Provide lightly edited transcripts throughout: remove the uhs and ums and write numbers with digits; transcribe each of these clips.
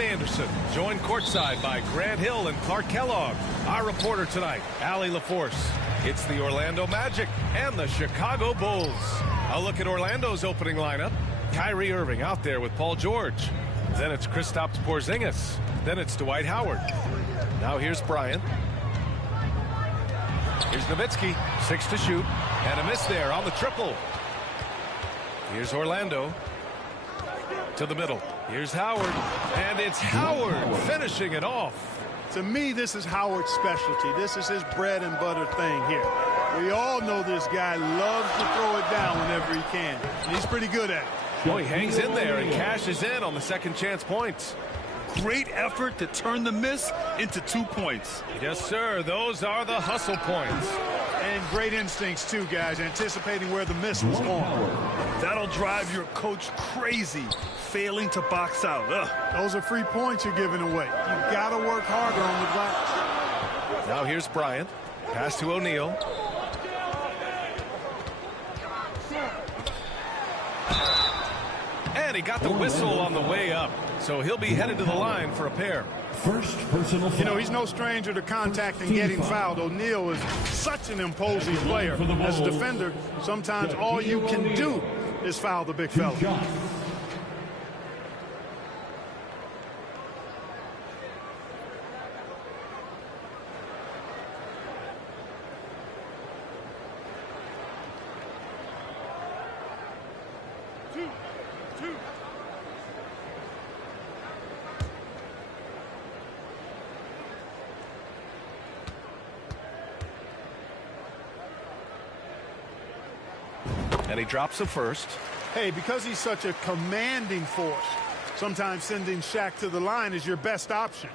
Anderson, joined courtside by Grant Hill and Clark Kellogg. Our reporter tonight, Allie LaForce. It's the Orlando Magic and the Chicago Bulls. A look at Orlando's opening lineup. Kyrie Irving out there with Paul George. Then it's Kristaps Porzingis. Then it's Dwight Howard. Now here's Bryant. Here's Nowitzki, 6 to shoot, and a miss there on the triple. Here's Orlando to the middle. Here's Howard, and it's Howard finishing it off. To me, this is Howard's specialty. This is his bread and butter thing here. We all know this guy loves to throw it down whenever he can, and he's pretty good at it. Boy, he hangs in there and cashes in on the second chance points. Great effort to turn the miss into 2 points. Yes, sir. Those are the hustle points. And great instincts, too, guys, anticipating where the miss was going. That'll drive your coach crazy, failing to box out. Those are free points you're giving away. You've got to work harder on the glass. Now here's Bryant. Pass to O'Neal. And he got the whistle on the way up. So he'll be headed to the line for a pair. First personal foul. You know, he's no stranger to contact and getting fouled. O'Neal is such an imposing player. As a defender, sometimes all you can do is foul the big fella. And he drops the first. Hey, because he's such a commanding force, sometimes sending Shaq to the line is your best option.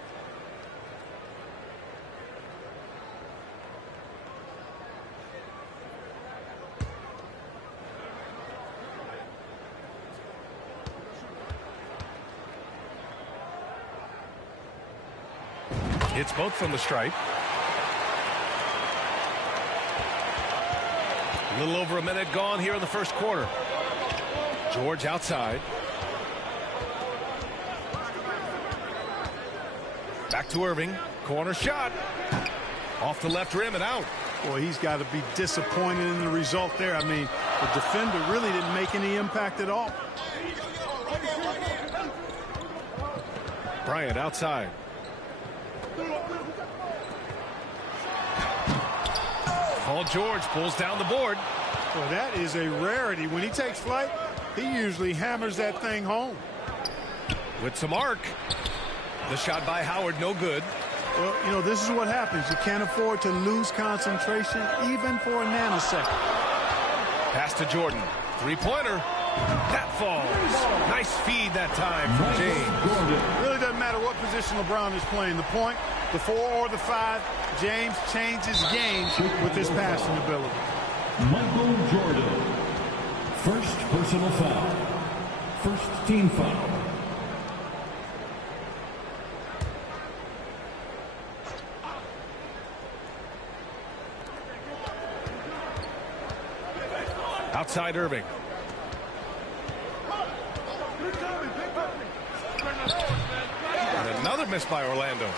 It's both from the stripe. A little over a minute gone here in the first quarter. George outside. Back to Irving. Corner shot. Off the left rim and out. Boy, he's got to be disappointed in the result there. I mean, the defender really didn't make any impact at all. Bryant outside. Paul George pulls down the board. Well, that is a rarity. When he takes flight, he usually hammers that thing home. With some arc. The shot by Howard, no good. Well, you know, this is what happens. You can't afford to lose concentration even for a nanosecond. Pass to Jordan. Three-pointer. That falls. Nice feed that time from James. Really doesn't matter what position LeBron is playing. The point, the 4 or the 5, James changes games with his passing ability. Michael Jordan. First personal foul. First team foul. Outside Irving. And another miss by Orlando.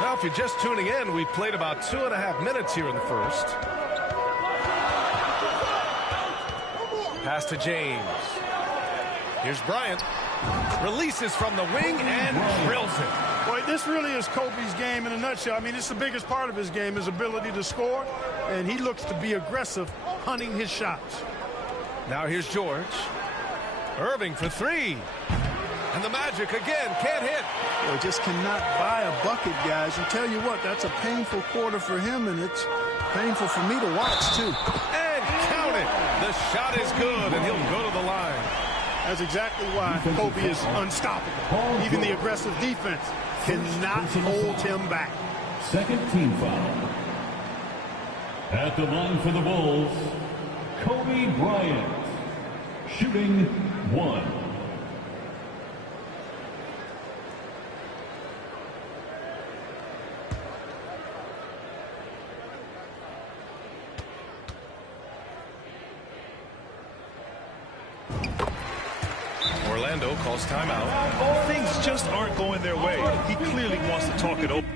Now, if you're just tuning in, we played about 2.5 minutes here in the first. Pass to James. Here's Bryant. Releases from the wing and drills it. Boy, this really is Kobe's game in a nutshell. I mean, it's the biggest part of his game, his ability to score, and he looks to be aggressive, hunting his shots. Now here's George. Irving for 3. And the Magic again can't hit. Well, just cannot buy a bucket, guys. And tell you what, that's a painful quarter for him, and it's painful for me to watch, too. And count it. The shot is good, and he'll go to the line. That's exactly why Kobe is unstoppable. Even the aggressive defense cannot hold him back. Second team foul. At the line for the Bulls, Kobe Bryant. Shooting 1. Orlando calls timeout. Things just aren't going their way. He clearly wants to talk it over.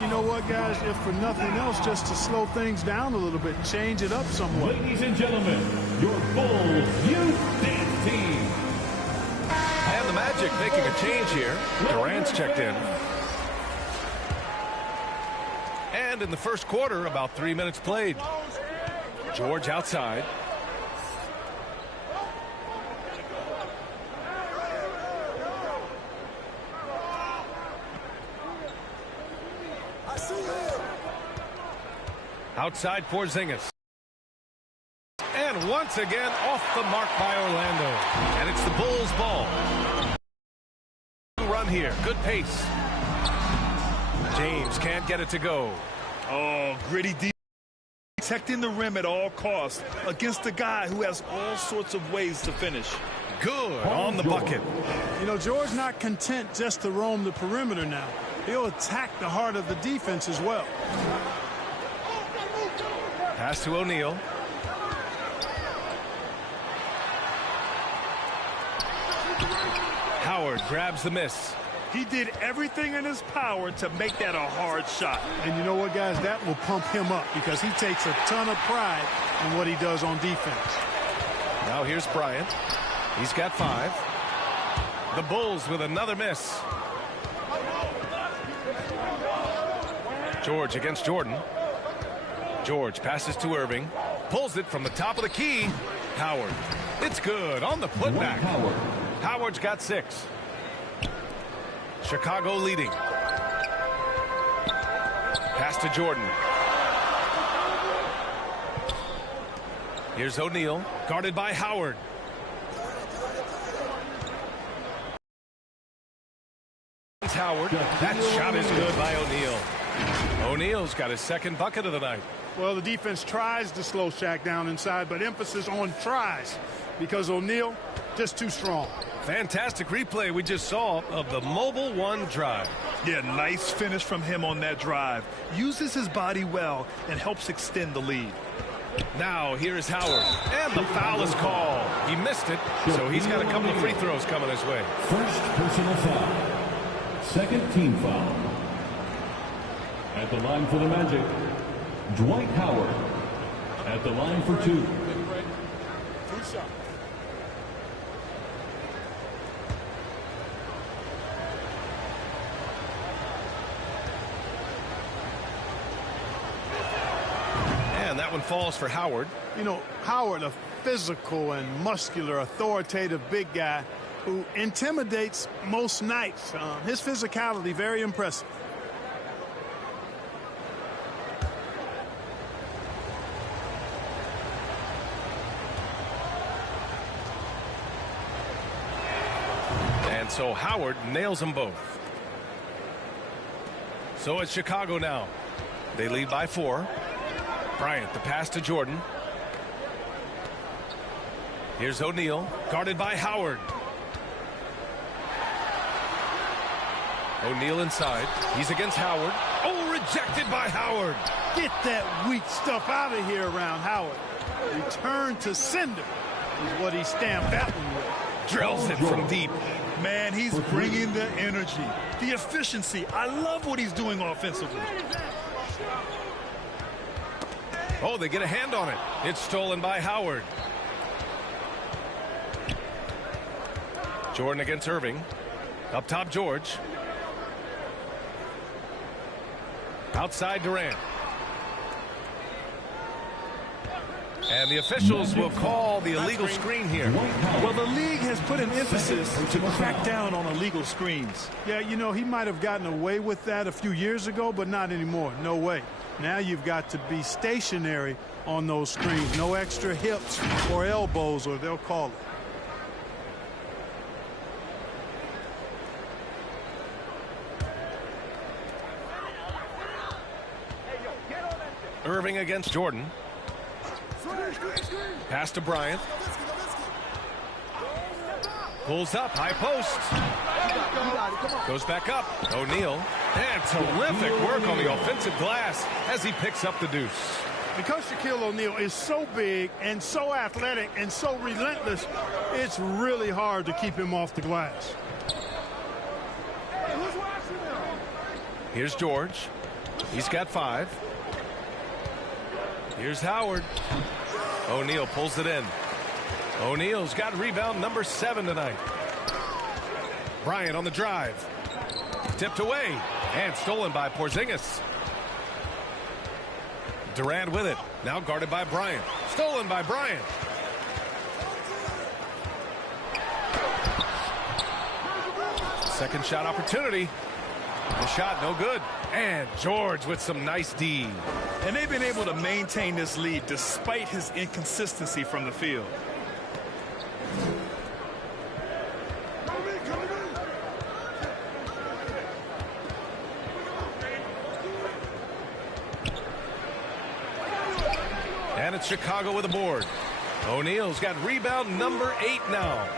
You know what, guys, if for nothing else, just to slow things down a little bit, change it up somewhat. Ladies and gentlemen, your Bulls Youth Dance Team. And the Magic making a change here. Durant's checked in. And in the first quarter, about 3 minutes played. George outside. Outside Porzingis. And once again off the mark by Orlando. And it's the Bulls' ball. Run here. Good pace. James can't get it to go. Oh, gritty deep. Protecting the rim at all costs against a guy who has all sorts of ways to finish. Good on the bucket. You know, George not content just to roam the perimeter now. He'll attack the heart of the defense as well. Pass to O'Neal. Howard grabs the miss. He did everything in his power to make that a hard shot. And you know what, guys? That will pump him up because he takes a ton of pride in what he does on defense. Now here's Bryant. He's got 5. The Bulls with another miss. George against Jordan. George passes to Irving. Pulls it from the top of the key. Howard. It's good on the putback. Howard's got 6. Chicago leading. Pass to Jordan. Here's O'Neal, guarded by Howard. Howard. That shot is good by O'Neal. O'Neal's got his second bucket of the night. Well, the defense tries to slow Shaq down inside, but emphasis on tries because O'Neal just too strong. Fantastic replay we just saw of the Mobil 1 drive. Yeah, nice finish from him on that drive. Uses his body well and helps extend the lead. Now here's Howard, and the foul is called. He missed it, so he's got a couple of free throws coming his way. First personal foul. Second team foul. At the line for the Magic, Dwight Howard. At the line for two. And that one falls for Howard. You know, Howard, a physical and muscular, authoritative big guy who intimidates most nights. His physicality, very impressive. And so Howard nails them both. So it's Chicago now. They lead by 4. Bryant, the pass to Jordan. Here's O'Neal, guarded by Howard. O'Neal inside. He's against Howard. Oh, rejected by Howard. Get that weak stuff out of here around Howard. Return to sender is what he stamped that one with. Drills it from deep. Man, he's bringing the energy, the efficiency. I love what he's doing offensively. Oh, they get a hand on it. It's stolen by Howard. Jordan against Irving. Up top, George. Outside, Durant. And the officials will call the illegal screen here. Well, the league has put an emphasis to crack down on illegal screens. Yeah, you know, he might have gotten away with that a few years ago, but not anymore. No way. Now you've got to be stationary on those screens. No extra hips or elbows, or they'll call it. Irving against Jordan. Pass to Bryant. Pulls up, high post. Goes back up. O'Neal. And terrific work on the offensive glass as he picks up the deuce. Because Shaquille O'Neal is so big and so athletic and so relentless, it's really hard to keep him off the glass. Here's George. He's got 5. Here's Howard. O'Neal pulls it in. O'Neal's got rebound number 7 tonight. Bryant on the drive. Tipped away and stolen by Porzingis. Durant with it. Now guarded by Bryant. Stolen by Bryant. Second shot opportunity. The shot no good. And George with some nice D. And they've been able to maintain this lead despite his inconsistency from the field. And it's Chicago with a board. O'Neal's got rebound number 8 now.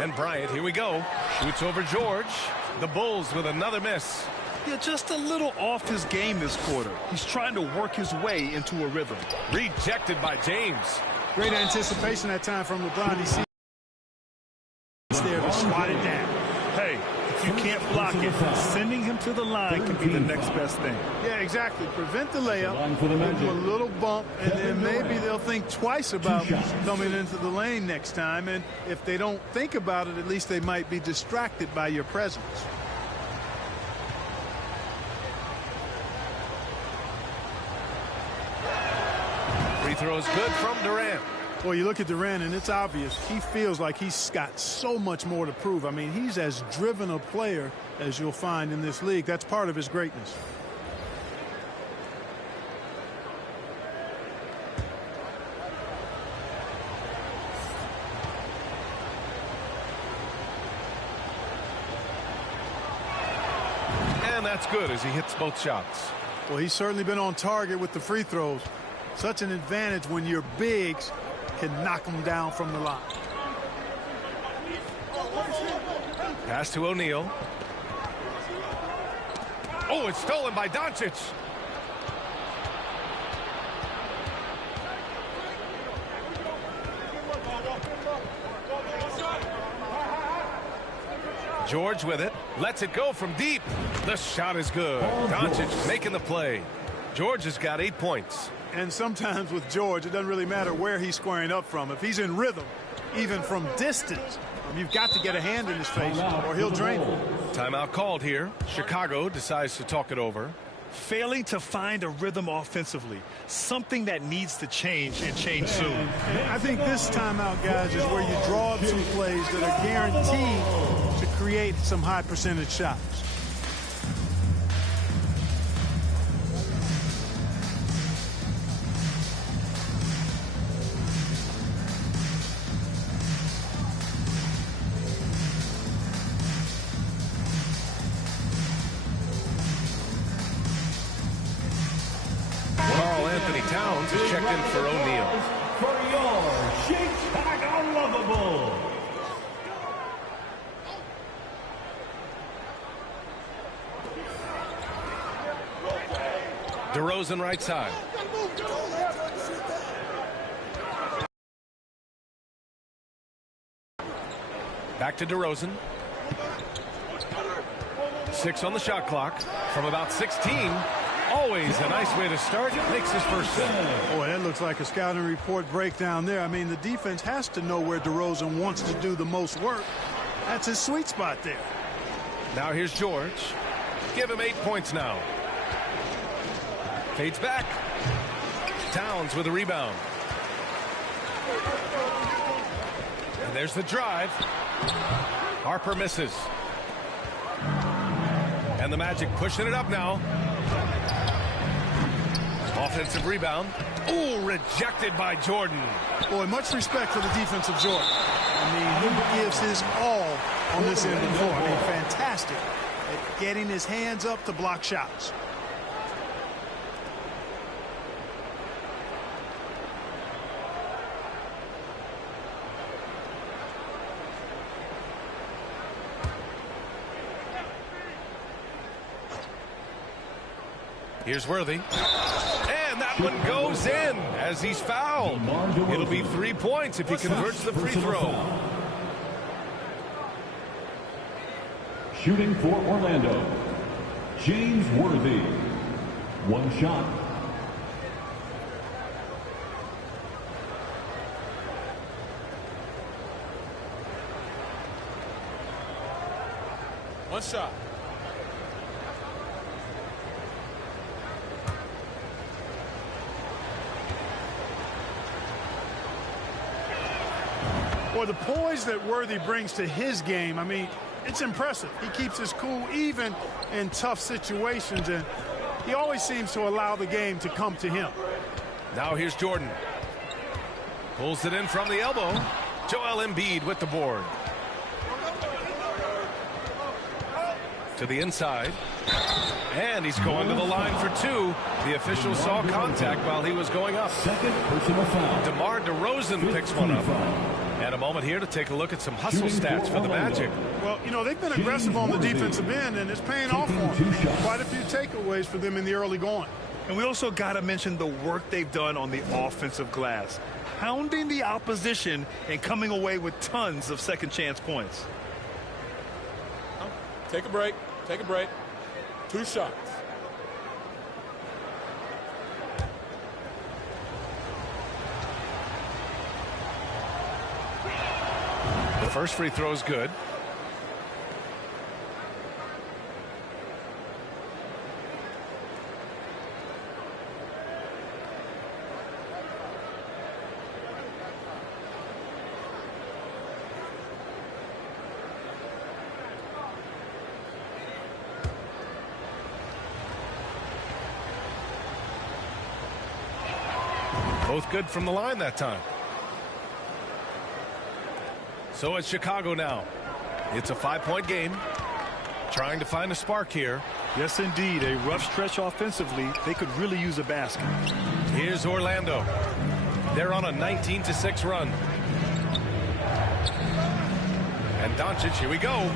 And Bryant, here we go. Shoots over George. The Bulls with another miss. Yeah, just a little off his game this quarter. He's trying to work his way into a rhythm. Rejected by James. Great anticipation that time from LeBron. He sees there to swat it down. Hey, if you can't block it, sending him to the line can be the next best thing. Yeah, exactly. Prevent the layup, give him a little bump, and then maybe they'll think twice about coming into the lane next time. And if they don't think about it, at least they might be distracted by your presence. Free throw is good from Durant. Well, you look at Durant, and it's obvious he feels like he's got so much more to prove. I mean, he's as driven a player as you'll find in this league. That's part of his greatness. And that's good as he hits both shots. Well, he's certainly been on target with the free throws. Such an advantage when your bigs can knock them down from the line. Pass to O'Neal. Oh, it's stolen by Doncic. George with it. Lets it go from deep. The shot is good. Doncic making the play. George has got 8 points. And sometimes with George, it doesn't really matter where he's squaring up from. If he's in rhythm, even from distance, you've got to get a hand in his face or he'll drain it. Timeout called here. Chicago decides to talk it over. Failing to find a rhythm offensively, something that needs to change and change soon. I think this timeout, guys, is where you draw up some plays that are guaranteed to create some high percentage shots. Towns is checked in for O'Neal. For your Chicago Lovable. DeRozan right side. Back to DeRozan. 6 on the shot clock from about 16. Always a nice way to start. Makes his first set. Boy, that looks like a scouting report breakdown there. I mean, the defense has to know where DeRozan wants to do the most work. That's his sweet spot there. Now here's George. Give him 8 points now. Fades back. Towns with a rebound. And there's the drive. Harper misses. And the Magic pushing it up now. Offensive rebound. Ooh, rejected by Jordan. Boy, much respect for the defense of Jordan. I mean, he gives his all on this end of the floor. I mean, fantastic at getting his hands up to block shots. Here's Worthy. And that one goes in as he's fouled. It'll be 3 points if he converts the free throw. Shooting for Orlando, James Worthy. 1 shot. One shot. Boy, the poise that Worthy brings to his game, I mean, it's impressive. He keeps his cool even in tough situations, and he always seems to allow the game to come to him. Now here's Jordan. Pulls it in from the elbow. Joel Embiid with the board. To the inside. And he's going to the line for 2. The official saw contact while he was going up. Second personal foul. DeMar DeRozan picks one up. And a moment here to take a look at some hustle stats for the Magic. Well, you know, they've been aggressive on the defensive end, and it's paying off for them. Quite a few takeaways for them in the early going. And we also got to mention the work they've done on the offensive glass, pounding the opposition and coming away with tons of second chance points. Take a break. Take a break. 2 shots. The first free throw is good. Both good from the line that time. So it's Chicago now. It's a 5-point game. Trying to find a spark here. Yes, indeed. A rough stretch offensively. They could really use a basket. Here's Orlando. They're on a 19-6 run. And Doncic, here we go.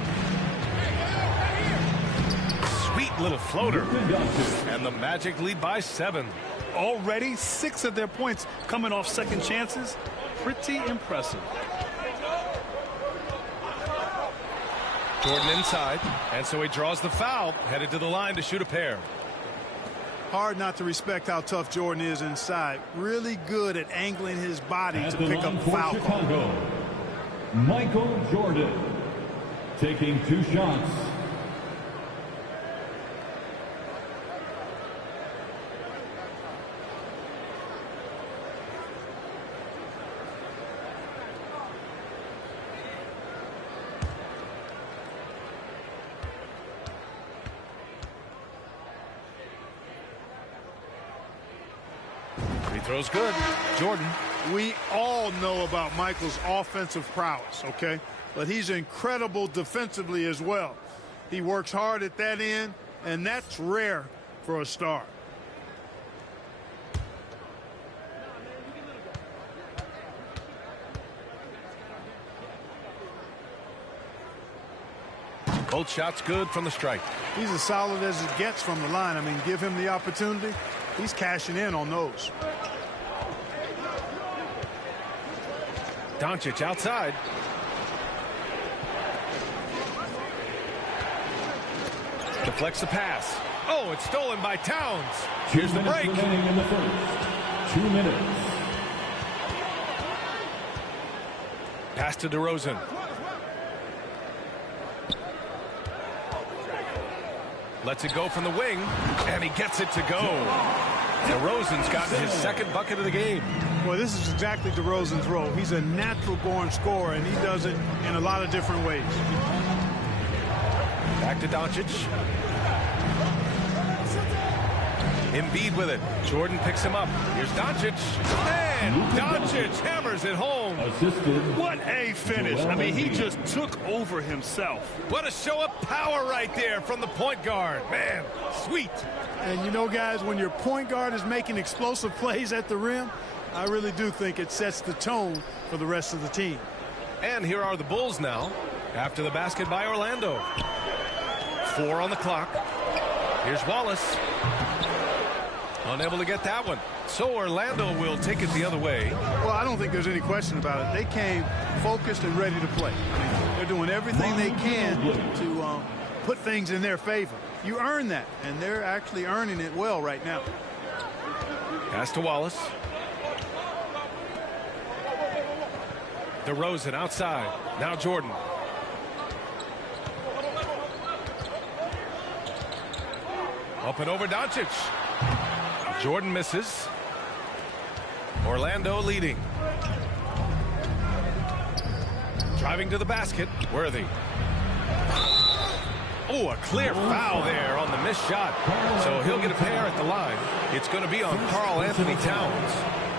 Neat little floater. Luka Doncic. And the Magic lead by 7. Already 6 of their points coming off second chances. Pretty impressive. Jordan inside, and so he draws the foul, headed to the line to shoot a pair. Hard not to respect how tough Jordan is inside. Really good at angling his body At to the pick line up for foul call. Chicago, Michael Jordan taking 2 shots. He throws good. Jordan. We all know about Michael's offensive prowess, okay? But he's incredible defensively as well. He works hard at that end, and that's rare for a star. Both shots good from the stripe. He's as solid as it gets from the line. I mean, give him the opportunity. He's cashing in on those. Doncic outside. Deflects the pass. Oh, it's stolen by Towns. Here's the break. 2 minutes remaining in the first. 2 minutes. Pass to DeRozan. Lets it go from the wing, and he gets it to go. DeRozan's gotten his second bucket of the game. Well, this is exactly DeRozan's role. He's a natural-born scorer, and he does it in a lot of different ways. Back to Doncic. Embiid with it. Jordan picks him up. Here's Doncic. And Doncic hammers it home. Assisted. What a finish. I mean, he just took over himself. What a show of power right there from the point guard. Man, sweet. And you know, guys, when your point guard is making explosive plays at the rim, I really do think it sets the tone for the rest of the team. And here are the Bulls now after the basket by Orlando. 4 on the clock. Here's Wallace. Unable to get that one. So Orlando will take it the other way. Well, I don't think there's any question about it. They came focused and ready to play. They're doing everything they can to put things in their favor. You earn that, and they're actually earning it well right now. Pass to Wallace. DeRozan outside. Now Jordan. Up and over Doncic. Jordan misses. Orlando leading. Driving to the basket. Worthy. Oh, a clear foul there on the missed shot. So he'll get a pair at the line. It's going to be on Karl Anthony Towns.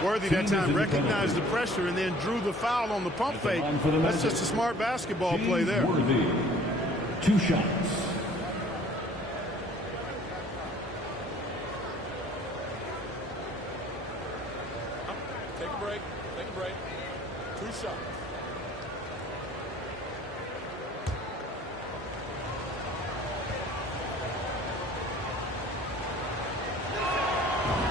Worthy that time recognized the pressure and then drew the foul on the pump fake. That's just a smart basketball play there. Worthy. 2 shots. Take a break. Take a break. 2 shots.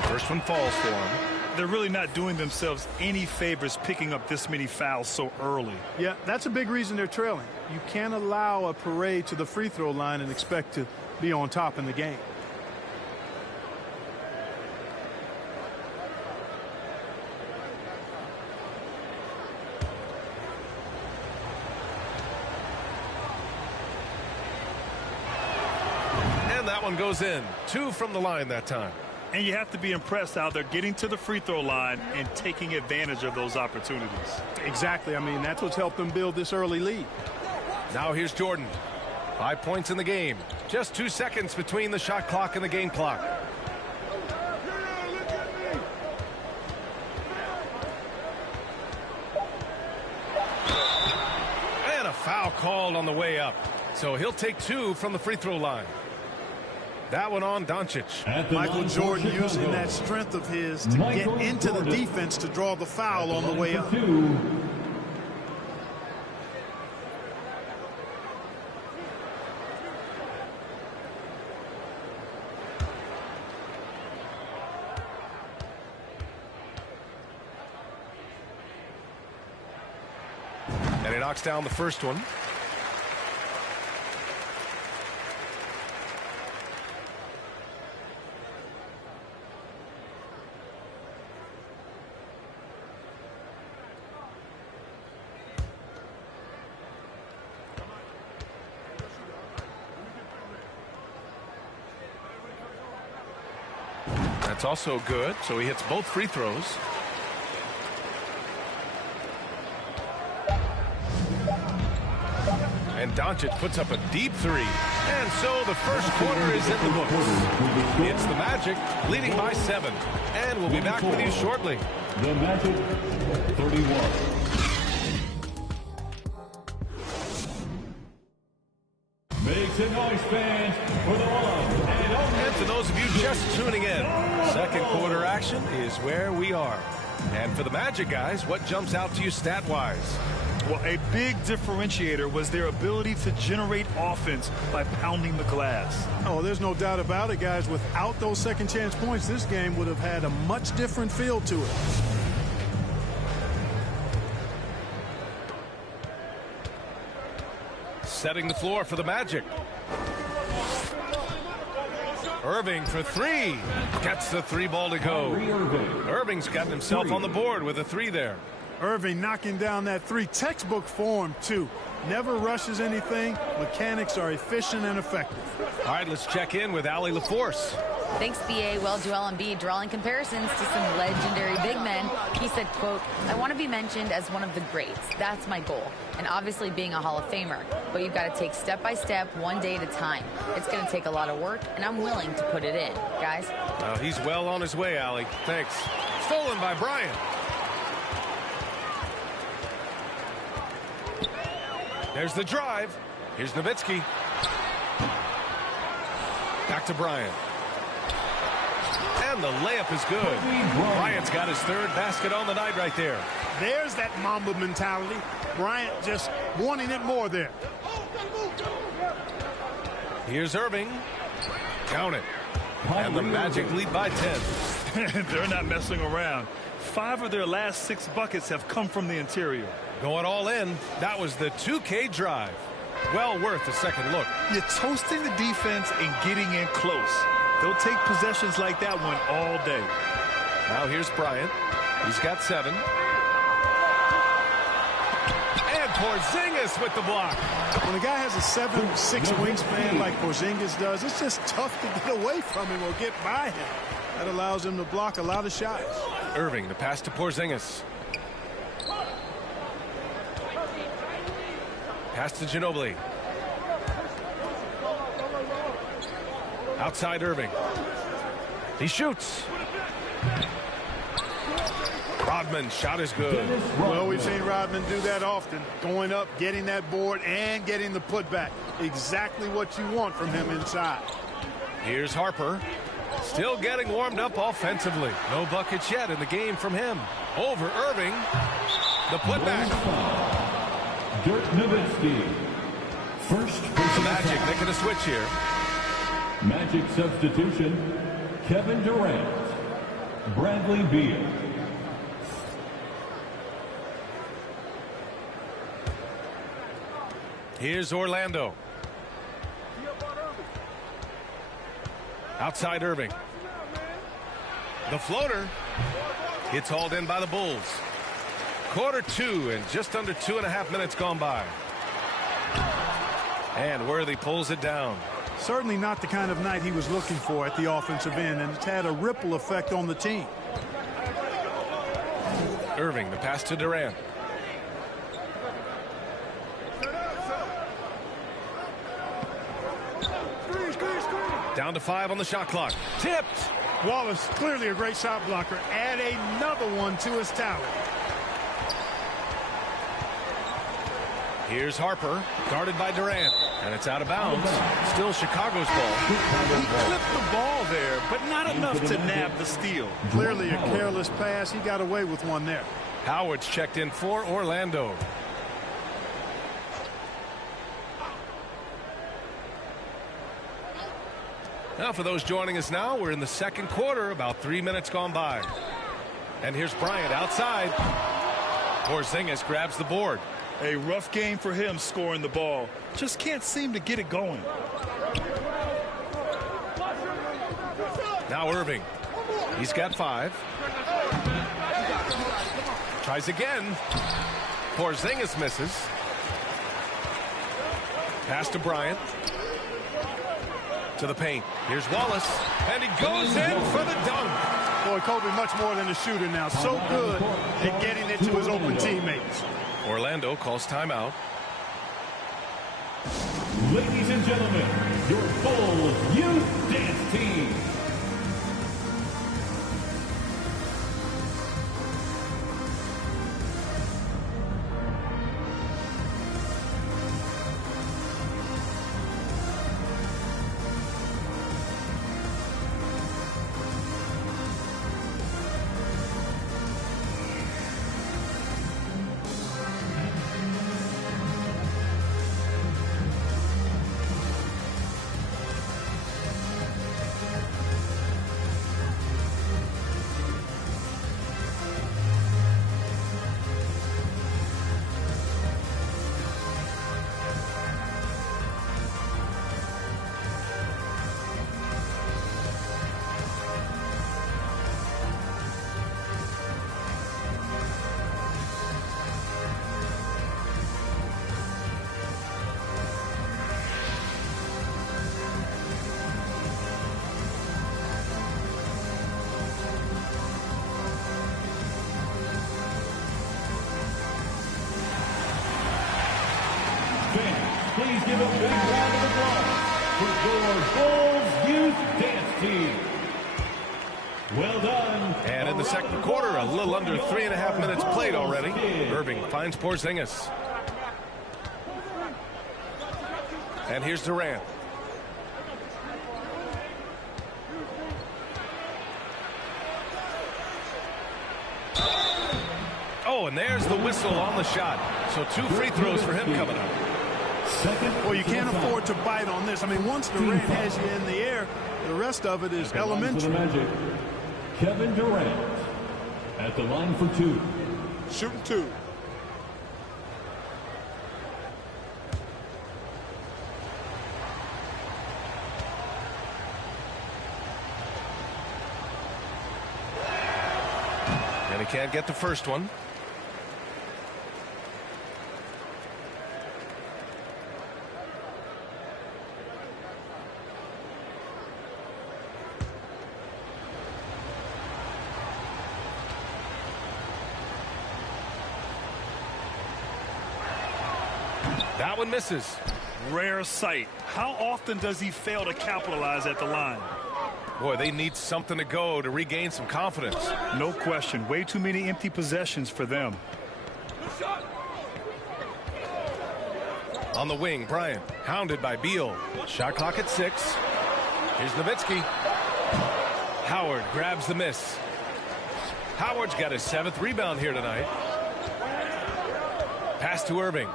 First one falls for him. They're really not doing themselves any favors picking up this many fouls so early. Yeah, that's a big reason they're trailing. You can't allow a parade to the free throw line and expect to be on top in the game. And that one goes in. 2 from the line that time. And you have to be impressed how they're getting to the free throw line and taking advantage of those opportunities. Exactly. I mean, that's what's helped them build this early lead. Now here's Jordan. 5 points in the game. Just 2 seconds between the shot clock and the game clock. And a foul called on the way up. So he'll take 2 from the free throw line. That one on Doncic. Michael Jordan using that strength of his to get into the defense to draw the foul on the way up. he knocks down the first one. That's also good, so he hits both free throws. And Doncic puts up a deep three. And so the first quarter is in the books. It's the Magic leading by 7. And we'll be back with you shortly. The Magic 31. Make some noise, fans, for the one. And to those of you just tuning in, second quarter action is where we are. And for the Magic guys, what jumps out to you stat-wise? Well, a big differentiator was their ability to generate offense by pounding the glass. Oh, there's no doubt about it, guys. Without those second chance points, this game would have had a much different feel to it. Setting the floor for the Magic. Irving for three. Gets the three ball to go. Irving's gotten himself on the board with a three there. Irving knocking down that three. Textbook form, too. Never rushes anything. Mechanics are efficient and effective. All right, let's check in with Allie LaForce. Thanks, B.A. Well, Joel Embiid drawing comparisons to some legendary big men. He said, quote, "I want to be mentioned as one of the greats. That's my goal. And obviously being a Hall of Famer. But you've got to take step by step, one day at a time. It's going to take a lot of work, and I'm willing to put it in." Guys? He's well on his way, Allie. Thanks. Stolen by Bryant. There's the drive. Here's Nowitzki. Back to Bryant. And the layup is good. Bryant's got his third basket on the night right there. There's that Mamba mentality. Bryant just wanting it more there. Here's Irving. Count it. And the Magic lead by 10. They're not messing around. 5 of their last 6 buckets have come from the interior. Going all in. That was the 2K drive. Well worth a second look. You're toasting the defense and getting in close. They'll take possessions like that one all day. Now here's Bryant. He's got 7. And Porzingis with the block. When a guy has a 7'6" wingspan like Porzingis does, it's just tough to get away from him or get by him. That allows him to block a lot of shots. Irving, the pass to Porzingis. Pass to Ginobili. Outside Irving. He shoots. Rodman shot is good. Well, we've seen Rodman do that often. Going up, getting that board, and getting the putback. Exactly what you want from him inside. Here's Harper. Still getting warmed up offensively. No buckets yet in the game from him. Over Irving. The putback. Dirk Nowitzki. First person Magic making a switch here. Magic substitution. Kevin Durant. Bradley Beal. Here's Orlando. Outside Irving. The floater gets hauled in by the Bulls. Quarter 2 and just under 2.5 minutes gone by. And Worthy pulls it down. Certainly not the kind of night he was looking for at the offensive end, and it's had a ripple effect on the team. Irving, the pass to Durant. Down to 5 on the shot clock. Tipped. Wallace, clearly a great shot blocker. Add another one to his talent. Here's Harper, guarded by Durant, and it's out of bounds. Still Chicago's ball. He clipped the ball there, but not enough to nab the steal. Clearly a careless pass. He got away with one there. Howard's checked in for Orlando. Now, for those joining us now, we're in the second quarter, about 3 minutes gone by. And here's Bryant outside. Porzingis grabs the board. A rough game for him scoring the ball. Just can't seem to get it going. Now Irving. He's got 5. Tries again. Porzingis misses. Pass to Bryant. To the paint. Here's Wallace. And he goes in for the dunk. Boy, Kobe much more than a shooter now. So good at getting it to his open teammates. Orlando calls timeout. Ladies and gentlemen, your Bulls Youth Dance Team. Please give a big round of applause for your Bulls Youth Dance Team. Well done. And in the second quarter, a little under 3.5 minutes played already. Irving finds Porzingis. And here's Durant. Oh, and there's the whistle on the shot. So 2 free throws for him coming up. Well, you can't afford to bite on this. I mean, once Durant has you in the air, the rest of it is elementary. Kevin Durant at the line for 2. Shooting 2. And he can't get the first one. That one misses. Rare sight. How often does he fail to capitalize at the line? Boy, they need something to go to regain some confidence. No question. Way too many empty possessions for them. On the wing, Bryant, hounded by Beal. Shot clock at 6. Here's Nowitzki. Howard grabs the miss. Howard's got his 7th rebound here tonight. Pass to Irving.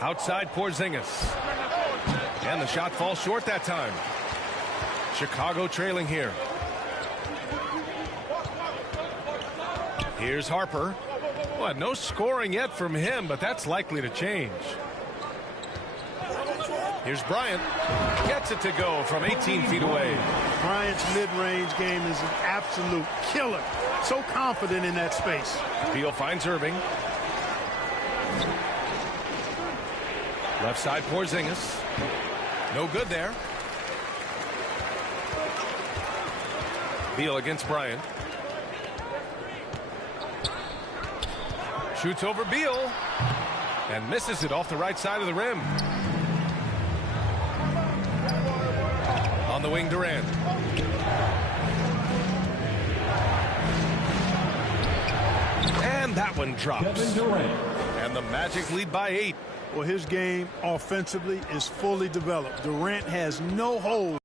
Outside Porzingis. And the shot falls short that time. Chicago trailing here. Here's Harper. Well, no scoring yet from him, but that's likely to change. Here's Bryant. Gets it to go from 18 feet away. Bryant's mid-range game is an absolute killer. So confident in that space. Beal finds Irving. Left side Porzingis. No good there. Beal against Bryant. Shoots over Beal. And misses it off the right side of the rim. On the wing, Durant. And that one drops. Kevin Durant. And the Magic lead by 8. Well, his game offensively is fully developed. Durant has no hold.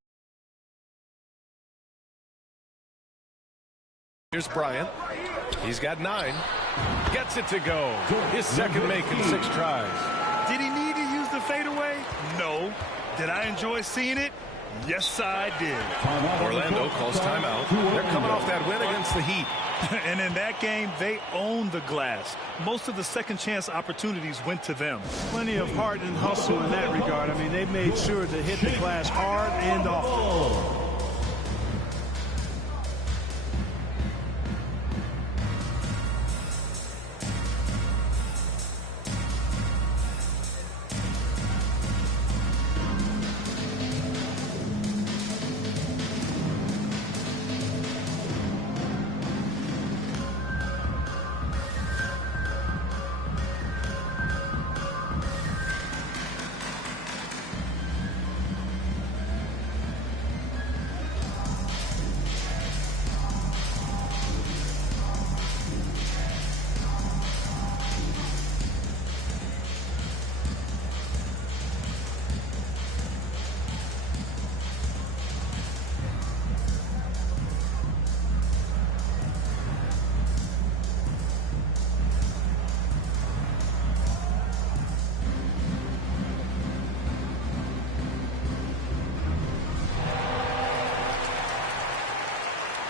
Here's Bryant. He's got 9. Gets it to go. His second make in 6 tries. Did he need to use the fadeaway? No. Did I enjoy seeing it? Yes, I did. Orlando calls timeout. They're coming off that win against the Heat. And in that game, they owned the glass. Most of the second chance opportunities went to them. Plenty of heart and hustle in that regard. I mean, they made sure to hit the glass hard and often.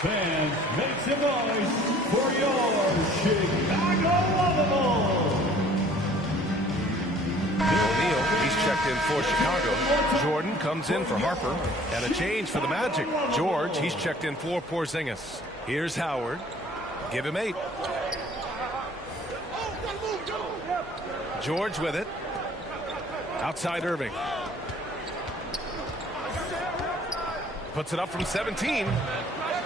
Fans, make some noise for your Chicago Bulls. O'Neal, he's checked in for Chicago. Jordan comes in for Harper. And a change for the Magic. George, he's checked in for Porzingis. Here's Howard. Give him 8. George with it. Outside Irving. Puts it up from 17.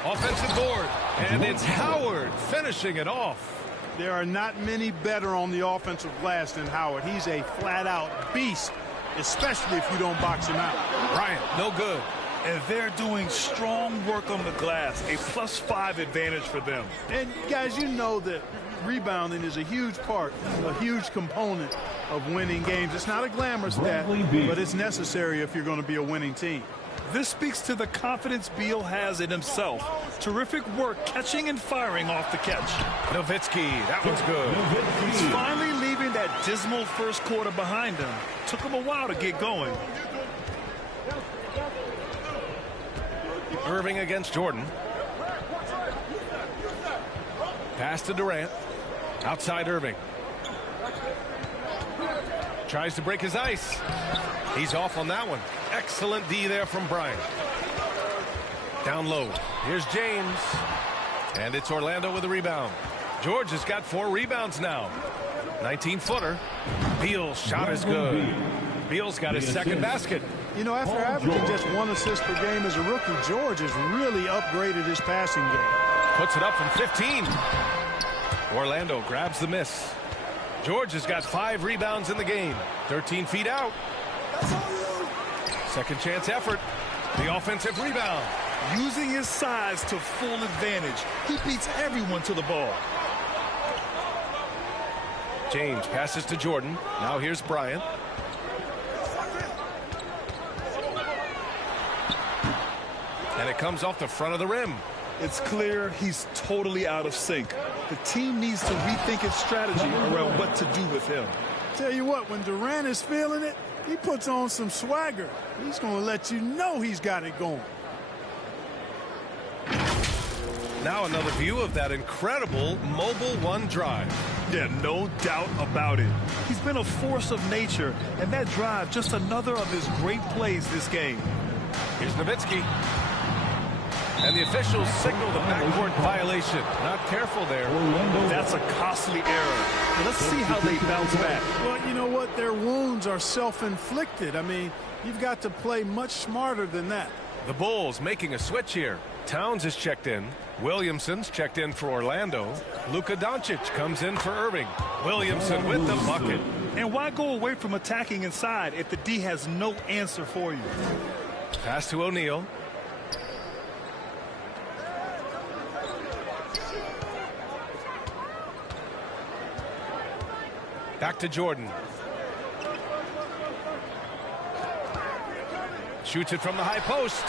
Offensive board. And it's Howard finishing it off. There are not many better on the offensive glass than Howard. He's a flat-out beast, especially if you don't box him out. Bryant, no good. And they're doing strong work on the glass. A +5 advantage for them. And, guys, you know that rebounding is a huge part, a huge component of winning games. It's not a glamour stat, but it's necessary if you're going to be a winning team. This speaks to the confidence Beal has in himself. Terrific work catching and firing off the catch. Nowitzki, that one's good. He's finally leaving that dismal first quarter behind him. Took him a while to get going. Irving against Jordan. Pass to Durant. Outside Irving. Tries to break his ice. He's off on that one. Excellent D there from Bryant. Down low. Here's James. And it's Orlando with a rebound. George has got 4 rebounds now. 19-footer. Beal's shot is good. Beal's got his second basket. You know, after averaging just 1 assist per game as a rookie, George has really upgraded his passing game. Puts it up from 15. Orlando grabs the miss. George has got 5 rebounds in the game. 13 feet out. Second chance effort. The offensive rebound. Using his size to full advantage. He beats everyone to the ball. James passes to Jordan. Now here's Bryant. And it comes off the front of the rim. It's clear he's totally out of sync. The team needs to rethink its strategy around what to do with him. Tell you what, when Durant is feeling it, he puts on some swagger. He's going to let you know he's got it going. Now another view of that incredible mobile one drive. Yeah, no doubt about it. He's been a force of nature, and that drive just another of his great plays this game. Here's Nowitzki. And the officials signal the backcourt violation. Not careful there. That's a costly error. Let's see how they bounce back. Well, you know what? Their wounds are self-inflicted. I mean, you've got to play much smarter than that. The Bulls making a switch here. Towns is checked in. Williamson's checked in for Orlando. Luka Doncic comes in for Irving. Williamson with the bucket. And why go away from attacking inside if the D has no answer for you? Pass to O'Neal. Back to Jordan. Shoots it from the high post.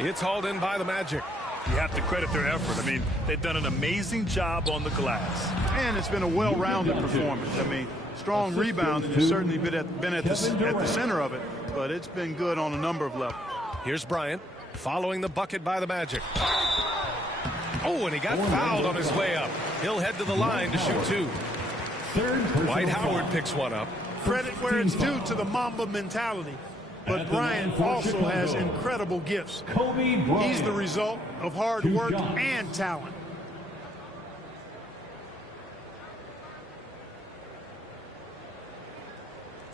It's hauled in by the Magic. You have to credit their effort. I mean, they've done an amazing job on the glass. And it's been a well-rounded performance. I mean, strong rebounding has certainly been at the center of it. but it's been good on a number of levels. Here's Bryant following the bucket by the Magic. Oh, and he got fouled on his way up. He'll head to the line to shoot 2. Dwight Howard picks one up. Credit where it's due to the Mamba mentality. But Bryant also has incredible gifts. He's the result of hard work and talent.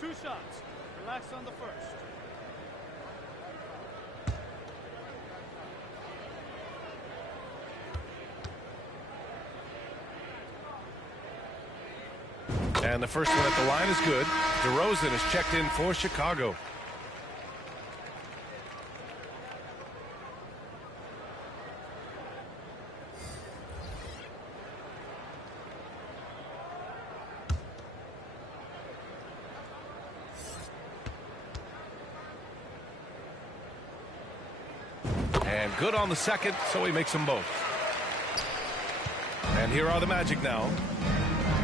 Two shots. Relax on the first. And the first one at the line is good. DeRozan is checked in for Chicago. And good on the second, so he makes them both. And here are the Magic now.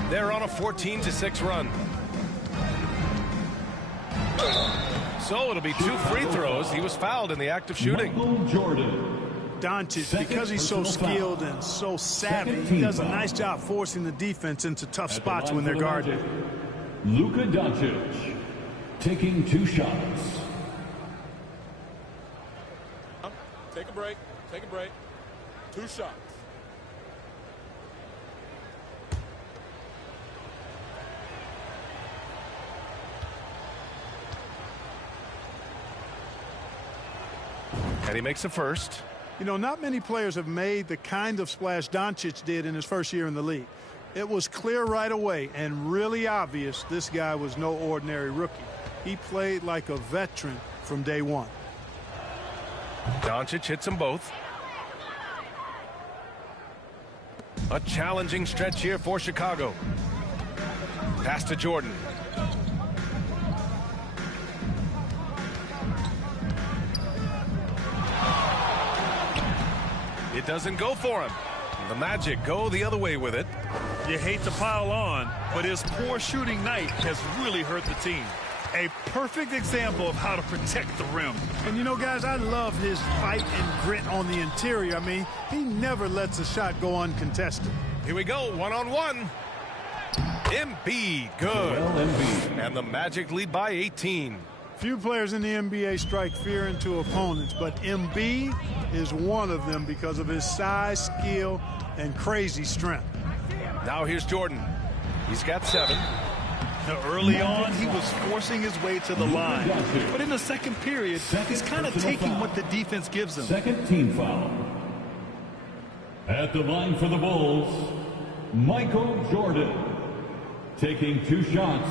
They're on a 14-6 run. So it'll be 2 free throws. He was fouled in the act of shooting. Doncic, because he's so skilled and so savvy, he does a nice job forcing the defense into tough spots when they're guarded. Luka Doncic taking 2 shots. Take a break. Take a break. 2 shots. And he makes a first. You know, not many players have made the kind of splash Doncic did in his first year in the league. It was clear right away and really obvious this guy was no ordinary rookie. He played like a veteran from day one. Doncic hits them both. A challenging stretch here for Chicago. Pass to Jordan. It doesn't go for him. The Magic go the other way with it. You hate to pile on, but his poor shooting night has really hurt the team. A perfect example of how to protect the rim. And you know, guys, I love his fight and grit on the interior. I mean, he never lets a shot go uncontested. Here we go, one-on-one. Embiid, good. And the Magic lead by 18. Few players in the NBA strike fear into opponents, but Embiid is one of them because of his size, skill, and crazy strength. Now here's Jordan. He's got 7. Now, early on, he was forcing his way to the line. But in the second period, he's kind of taking what the defense gives him. Second team foul. At the line for the Bulls, Michael Jordan taking 2 shots.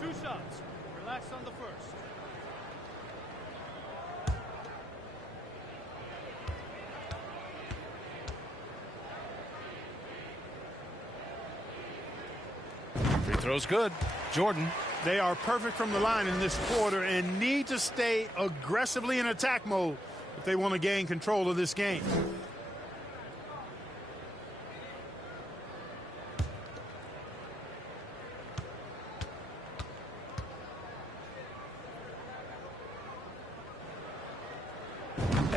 2 shots. Relax on the first. Free throw's good. Jordan. They are perfect from the line in this quarter and need to stay aggressively in attack mode if they want to gain control of this game.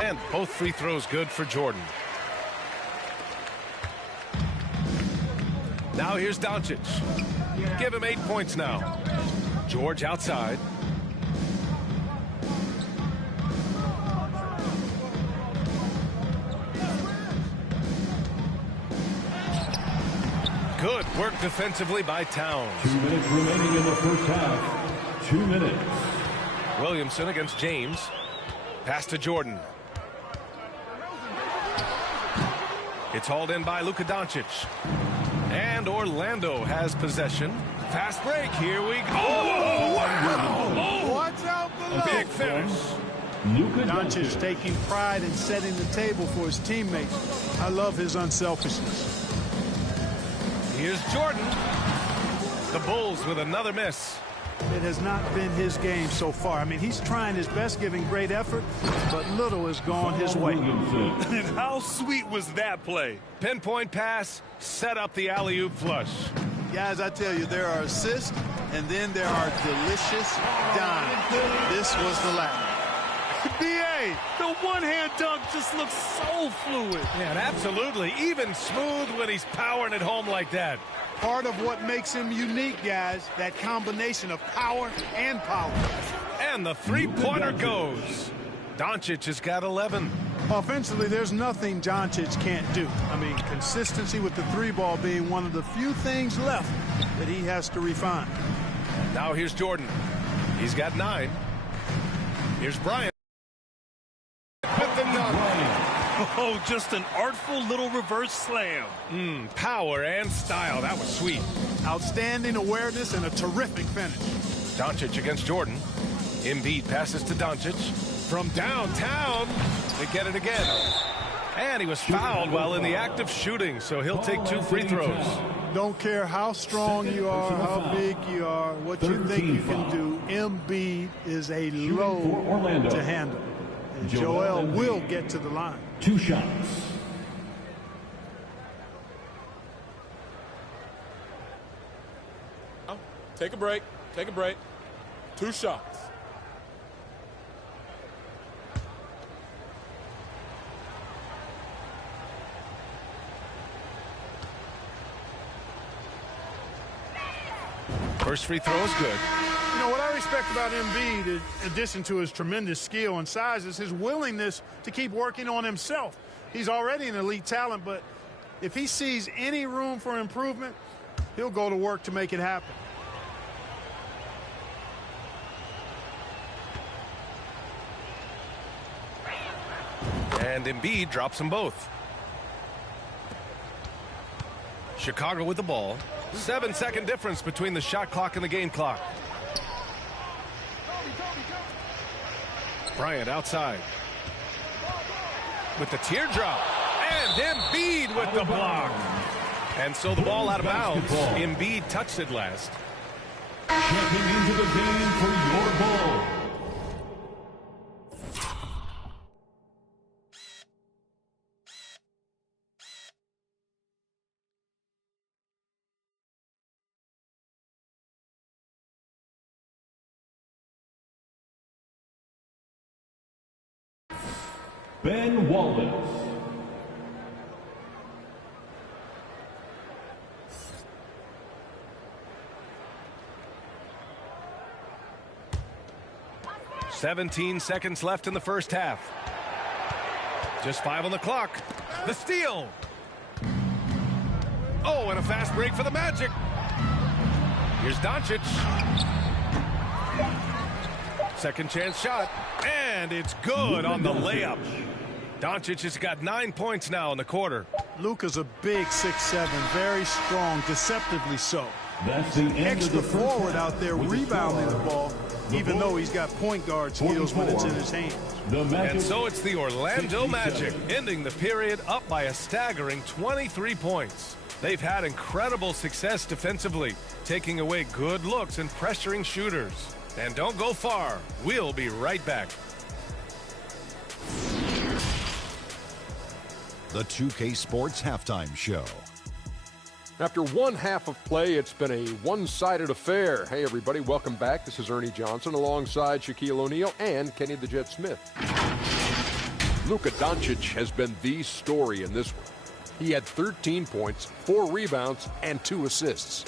And both free throws good for Jordan. Now here's Doncic. Give him 8 points now. George outside. Good work defensively by Towns. 2 minutes remaining in the first half. 2 minutes. Williamson against James. Pass to Jordan. It's hauled in by Luka Doncic. And Orlando has possession. Fast break. Here we go. Oh, wow. Oh, watch out below. Big finish. Luka Doncic taking pride in setting the table for his teammates. I love his unselfishness. Here's Jordan. The Bulls with another miss. It has not been his game so far. I mean, he's trying his best, giving great effort, but little has gone his way. And how sweet was that play? Pinpoint pass, set up the alley-oop flush. Guys, I tell you, there are assists and then there are delicious dimes. This was the last. B.A., the one-hand dunk just looks so fluid. Yeah, and absolutely. Even smooth when he's powering it home like that. Part of what makes him unique, guys, that combination of power and power. And the three-pointer goes. Doncic has got 11. Offensively, there's nothing Doncic can't do. I mean, consistency with the three ball being one of the few things left that he has to refine. Now here's Jordan. He's got 9. Here's Bryant. With the dunk. Oh, just an artful little reverse slam. Power and style. That was sweet. Outstanding awareness and a terrific finish. Doncic against Jordan. Embiid passes to Doncic. From downtown, they get it again. And he was fouled while in the act of shooting, so he'll take 2 free throws. Don't care how strong you are, how big you are, what you think you can do. Embiid is a load to handle. And Joel will get to the line. 2 shots. Take a break. Take a break. 2 shots. First free throw is good. You know, what I respect about Embiid, in addition to his tremendous skill and size, is his willingness to keep working on himself. He's already an elite talent, but if he sees any room for improvement, he'll go to work to make it happen. And Embiid drops them both. Chicago with the ball. 7-second difference between the shot clock and the game clock. Bryant outside. With the teardrop. And Embiid with the block. And so the ball out of bounds. Embiid touched it last. Checking into the game for your ball. Ben Wallace. "17 seconds left in the first half. Just 5 on the clock. The steal. Oh, and a fast break for the Magic. Here's Doncic. Second chance shot. And it's good on the layup. Doncic has got 9 points now in the quarter. Luka's a big 6'7", very strong, deceptively so. That's the end Extra of the first forward half. out there With the rebounding the score, ball, even though he's got point guard skills when it's in his hands. And so it's the Orlando Magic ending the period up by a staggering 23 points. They've had incredible success defensively, taking away good looks and pressuring shooters. And don't go far. We'll be right back. The 2K Sports Halftime Show. After one half of play, it's been a one-sided affair. Hey, everybody, welcome back. This is Ernie Johnson alongside Shaquille O'Neal and Kenny the Jet Smith. Luka Doncic has been the story in this one. He had 13 points, 4 rebounds, and 2 assists.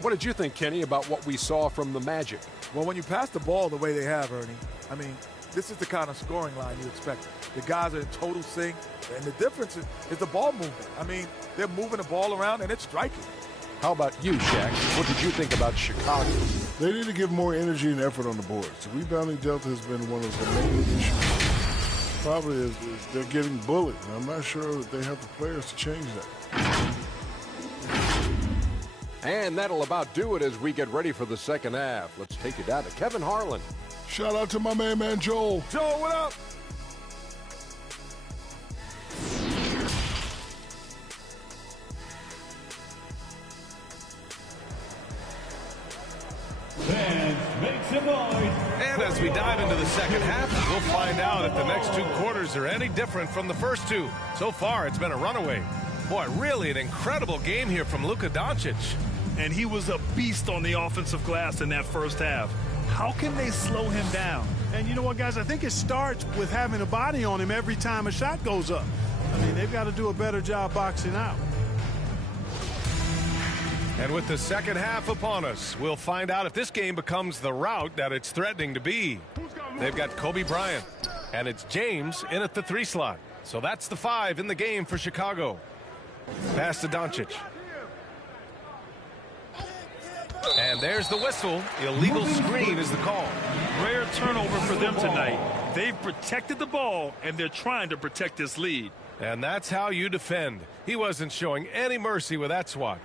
What did you think, Kenny, about what we saw from the Magic? Well, when you pass the ball the way they have, Ernie, I mean, this is the kind of scoring line you expect. The guys are in total sync, and the difference is the ball movement. I mean, they're moving the ball around, and it's striking. How about you, Shaq? What did you think about Chicago? They need to give more energy and effort on the boards. The rebounding delta has been one of the main issues. Probably is they're getting bullied, and I'm not sure that they have the players to change that. And that'll about do it as we get ready for the second half. Let's take you down to Kevin Harlan. Shout out to my man Joel. Joel, what up? Fans, make some noise. And as we dive into the second half, we'll find out if the next 2 quarters are any different from the first 2. So far, it's been a runaway. Boy, really an incredible game here from Luka Doncic. and he was a beast on the offensive glass in that first half. How can they slow him down? And you know what, guys? I think it starts with having a body on him every time a shot goes up. I mean, they've got to do a better job boxing out. And with the second half upon us, we'll find out if this game becomes the rout that it's threatening to be. They've got Kobe Bryant, and it's James in at the 3 slot. So that's the 5 in the game for Chicago. Pass to Doncic. And there's the whistle. Illegal screen is the call. Rare turnover for them tonight. They've protected the ball, and they're trying to protect this lead. And that's how you defend. He wasn't showing any mercy with that swat.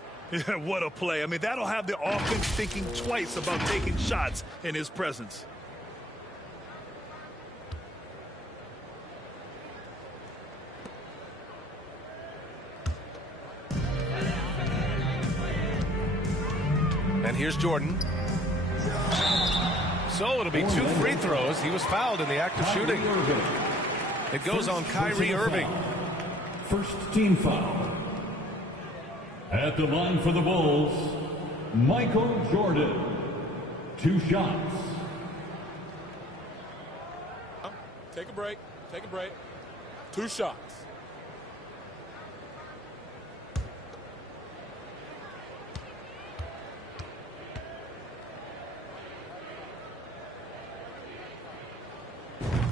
What a play. I mean, that'll have the offense thinking twice about taking shots in his presence. And here's Jordan. So it'll be 2 free throws. He was fouled in the act of shooting. It goes on Kyrie Irving. First team foul. At the line for the Bulls, Michael Jordan. 2 shots. Take a break. Take a break. 2 shots.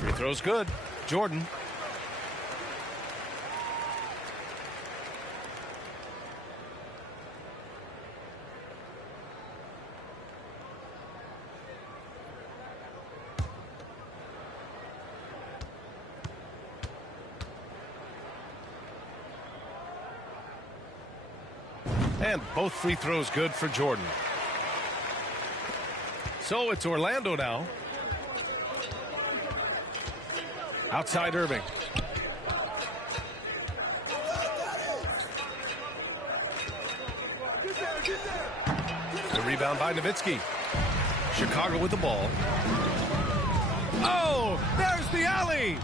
Free throw's good. Jordan. And both free throws good for Jordan. So it's Orlando now. Outside Irving. The rebound by Nowitzki. Chicago with the ball. Oh, there's the alley.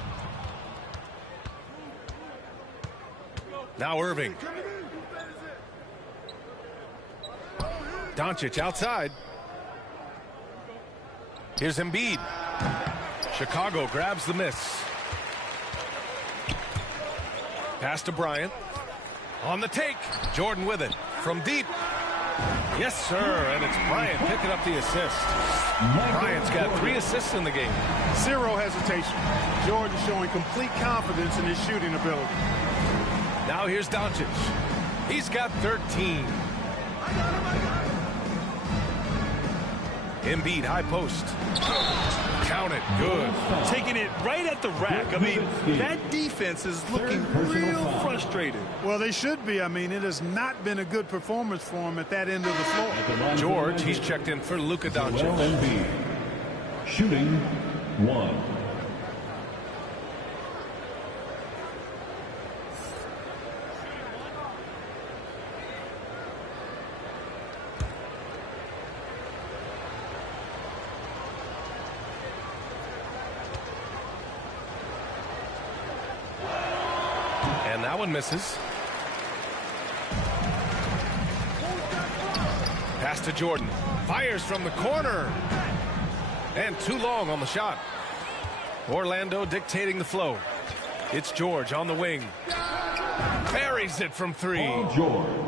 Now Irving. Doncic outside. Here's Embiid. Chicago grabs the miss. Pass to Bryant. On the take. Jordan with it. From deep. Yes, sir. And it's Bryant picking up the assist. Bryant's got 3 assists in the game. 0 hesitation. Jordan showing complete confidence in his shooting ability. Now here's Doncic. He's got 13. Embiid, high post. Count it. Good. Taking it right at the rack. I mean, that defense is looking real frustrated. Well, they should be. I mean, it has not been a good performance for him at that end of the floor. George, he's checked in for Luka Doncic. Embiid. Shooting 1. And that one misses. Pass to Jordan. Fires from the corner. And too long on the shot. Orlando dictating the flow. It's George on the wing. Buries it from 3.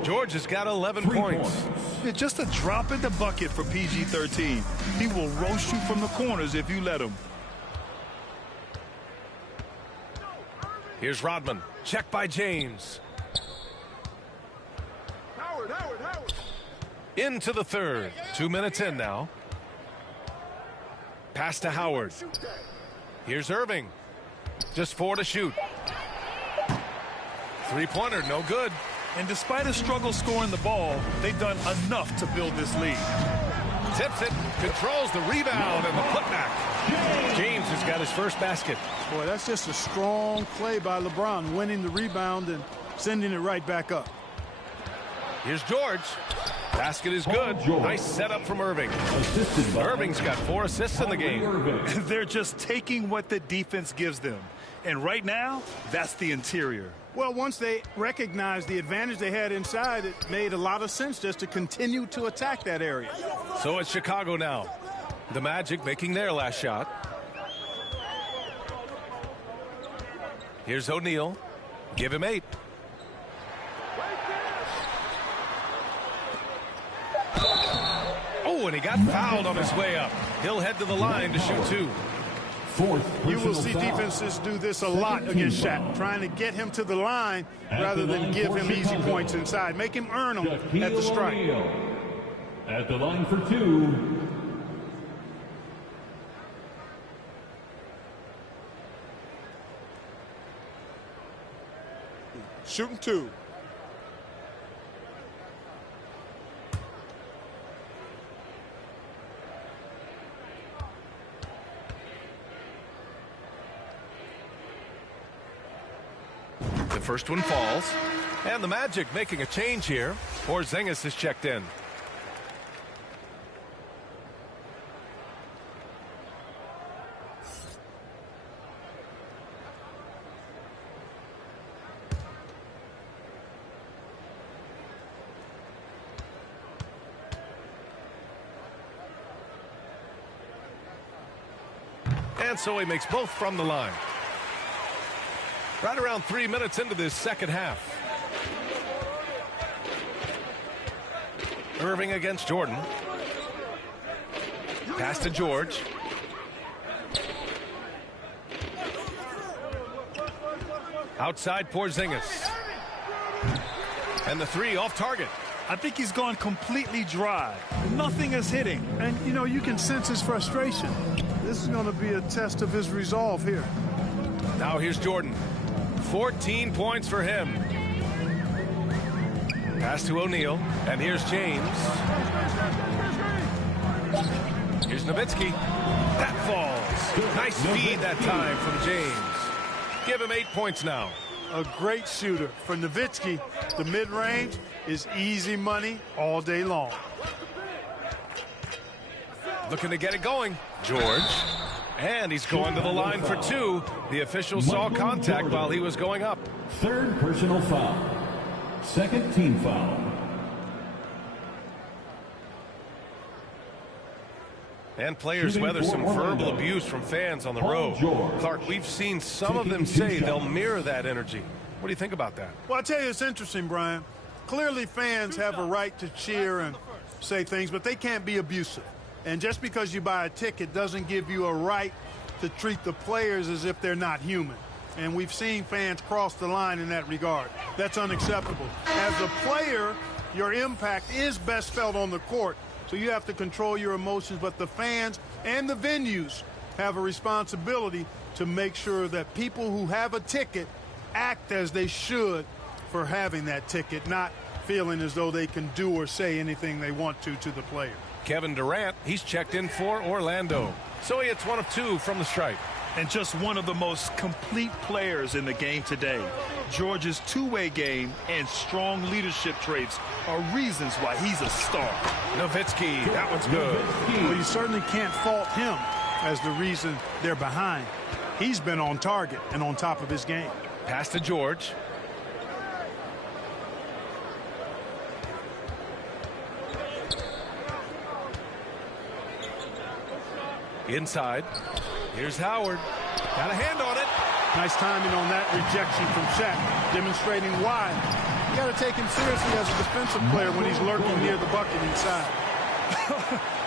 George has got 11 points. It's just a drop in the bucket for PG-13. He will roast you from the corners if you let him. Here's Rodman. Check by James. Howard. Into the third. 2 minutes in now. Pass to Howard. Here's Irving. Just 4 to shoot. 3-pointer, no good. And despite a struggle scoring the ball, they've done enough to build this lead. Tips it, controls the rebound and the putback. James has got his first basket. Boy, that's just a strong play by LeBron, winning the rebound and sending it right back up. Here's George. Basket is good. Nice setup from Irving. Irving's got 4 assists in the game. They're just taking what the defense gives them. And right now, that's the interior. Well, once they recognized the advantage they had inside, it made a lot of sense just to continue to attack that area. So it's Chicago now. The Magic making their last shot. Here's O'Neal. Give him 8. Oh, and he got fouled on his way up. He'll head to the line to shoot 2. You will see defenses do this a lot against Shaq, trying to get him to the line rather than give him easy points inside. Make him earn them at the strike. At the line for 2. Shooting 2. The first one falls. And the Magic making a change here. Porzingis is checked in. And so he makes both from the line. Right around 3 minutes into this second half. Irving against Jordan. Pass to George. Outside Porzingis. And the 3 off target. I think he's gone completely dry. Nothing is hitting. And, you know, you can sense his frustration. This is going to be a test of his resolve here. Now here's Jordan. 14 points for him. Pass to O'Neal. And here's James. Here's Nowitzki. That falls. Nice feed that time from James. Give him 8 points now. A great shooter. For Nowitzki, the mid-range is easy money all day long. Looking to get it going. George. And he's going to the line for 2. The official saw contact while he was going up. 3rd personal foul. 2nd team foul. And players weather some verbal abuse from fans on the road. Clark, we've seen some of them say they'll mirror that energy. What do you think about that? Well, I tell you, it's interesting, Brian. Clearly fans have a right to cheer and say things, but they can't be abusive. And just because you buy a ticket doesn't give you a right to treat the players as if they're not human. And we've seen fans cross the line in that regard. That's unacceptable. As a player, your impact is best felt on the court, so you have to control your emotions. But the fans and the venues have a responsibility to make sure that people who have a ticket act as they should for having that ticket, not feeling as though they can do or say anything they want to the player. Kevin Durant, he's checked in for Orlando. So he hits 1 of 2 from the stripe. And just one of the most complete players in the game today. George's two-way game and strong leadership traits are reasons why he's a star. Nowitzki, that one's good. Well, you certainly can't fault him as the reason they're behind. He's been on target and on top of his game. Pass to George. Inside. Here's Howard. Got a hand on it. Nice timing on that rejection from Shaq, demonstrating why. You got to take him seriously as a defensive player when he's lurking near the bucket inside.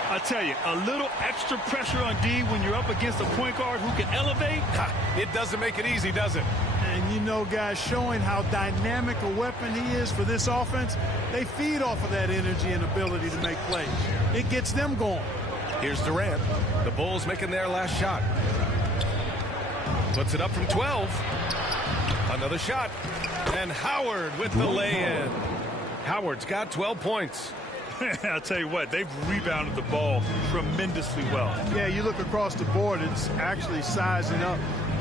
I tell you, a little extra pressure on D when you're up against a point guard who can elevate. It doesn't make it easy, does it? And you know, guys, showing how dynamic a weapon he is for this offense, they feed off of that energy and ability to make plays. It gets them going. Here's Durant. The Bulls making their last shot. Puts it up from 12. Another shot. And Howard with the lay-in. Howard's got 12 points. I'll tell you what, they've rebounded the ball tremendously well. Yeah, you look across the board, it's actually sizing up,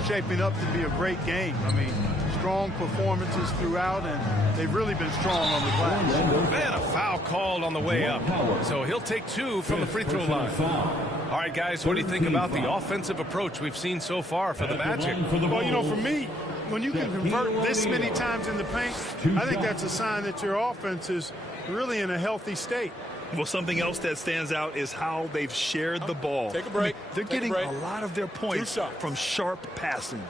shaping up to be a great game. I mean, strong performances throughout, and they've really been strong on the glass. Man, a foul called on the way up. So he'll take 2 from the free throw line. All right, guys, what do you think about the offensive approach we've seen so far for the Magic? Well, you know, for me, when you can convert this many times in the paint, I think that's a sign that your offense is really in a healthy state. Well, something else that stands out is how they've shared the ball. Take a break. They're getting a lot of their points from sharp passing.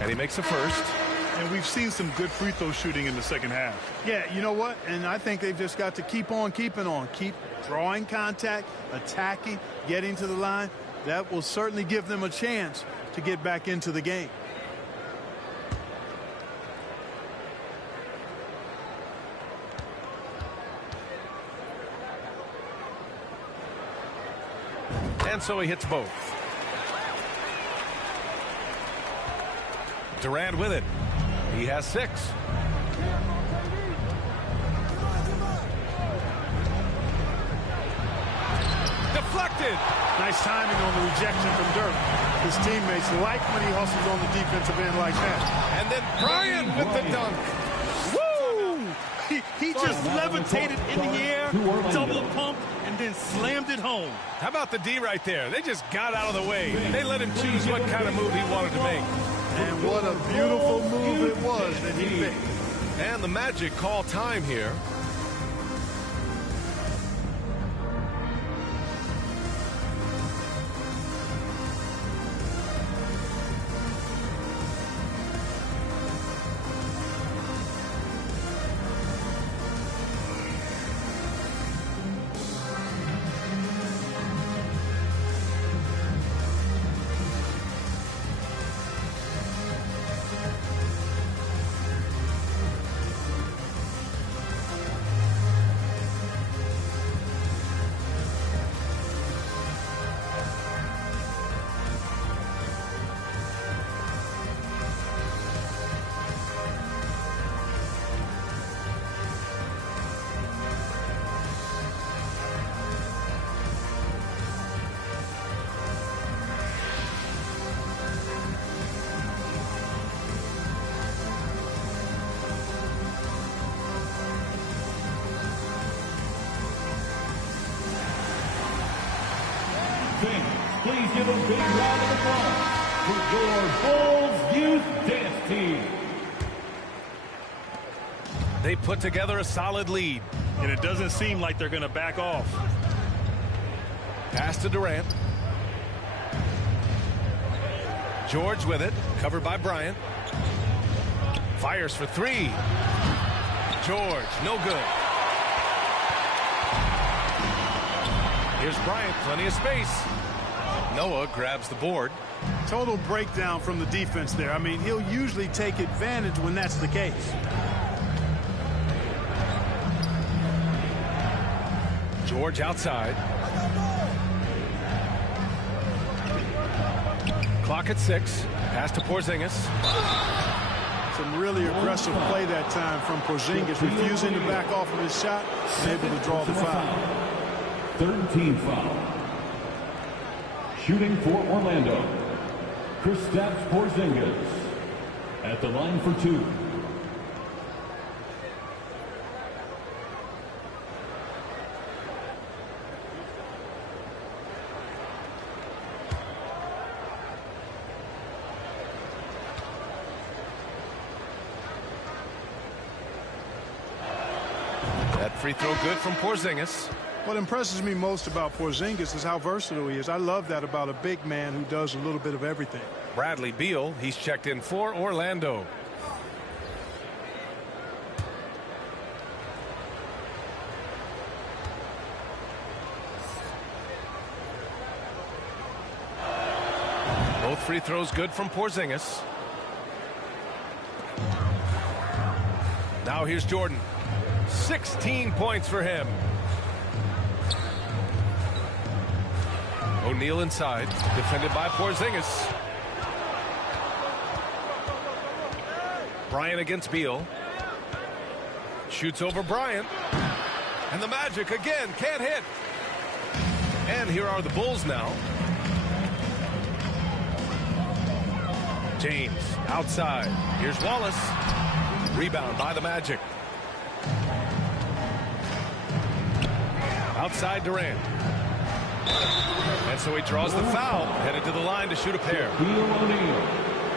And he makes a first. And we've seen some good free throw shooting in the second half. Yeah, you know what? And I think they've just got to keep on keeping on. Keep drawing contact, attacking, getting to the line. That will certainly give them a chance to get back into the game. And so he hits both. Durant with it. He has 6. Deflected. Nice timing on the rejection from Dirk. His teammates like when he hustles on the defensive end like that. And then Bryant with the dunk. Woo! He just levitated in the air, double pump, and then slammed it home. How about the D right there? They just got out of the way. They let him choose what kind of move he wanted to make. And what a beautiful move it was that he made. And the Magic call time here. Please give a big round of applause for your Bulls Youth Dance Team. They put together a solid lead. And it doesn't seem like they're going to back off. Pass to Durant. George with it, covered by Bryant. Fires for 3. George, no good. Here's Bryant, plenty of space. Noah grabs the board. Total breakdown from the defense there. I mean, he'll usually take advantage when that's the case. George outside. Clock at 6. Pass to Porzingis. Some really aggressive play that time from Porzingis, refusing to back off of his shot and able to draw the foul. Third team foul. Shooting for Orlando, Kristaps Porzingis at the line for 2. That free throw good from Porzingis. What impresses me most about Porzingis is how versatile he is. I love that about a big man who does a little bit of everything. Bradley Beal, he's checked in for Orlando. Both free throws good from Porzingis. Now here's Jordan. 16 points for him. O'Neal inside, defended by Porzingis. Bryant against Beal. Shoots over Bryant. And the Magic again can't hit. And here are the Bulls now. James outside. Here's Wallace. Rebound by the Magic. Outside Durant. And so he draws the foul, headed to the line to shoot a pair.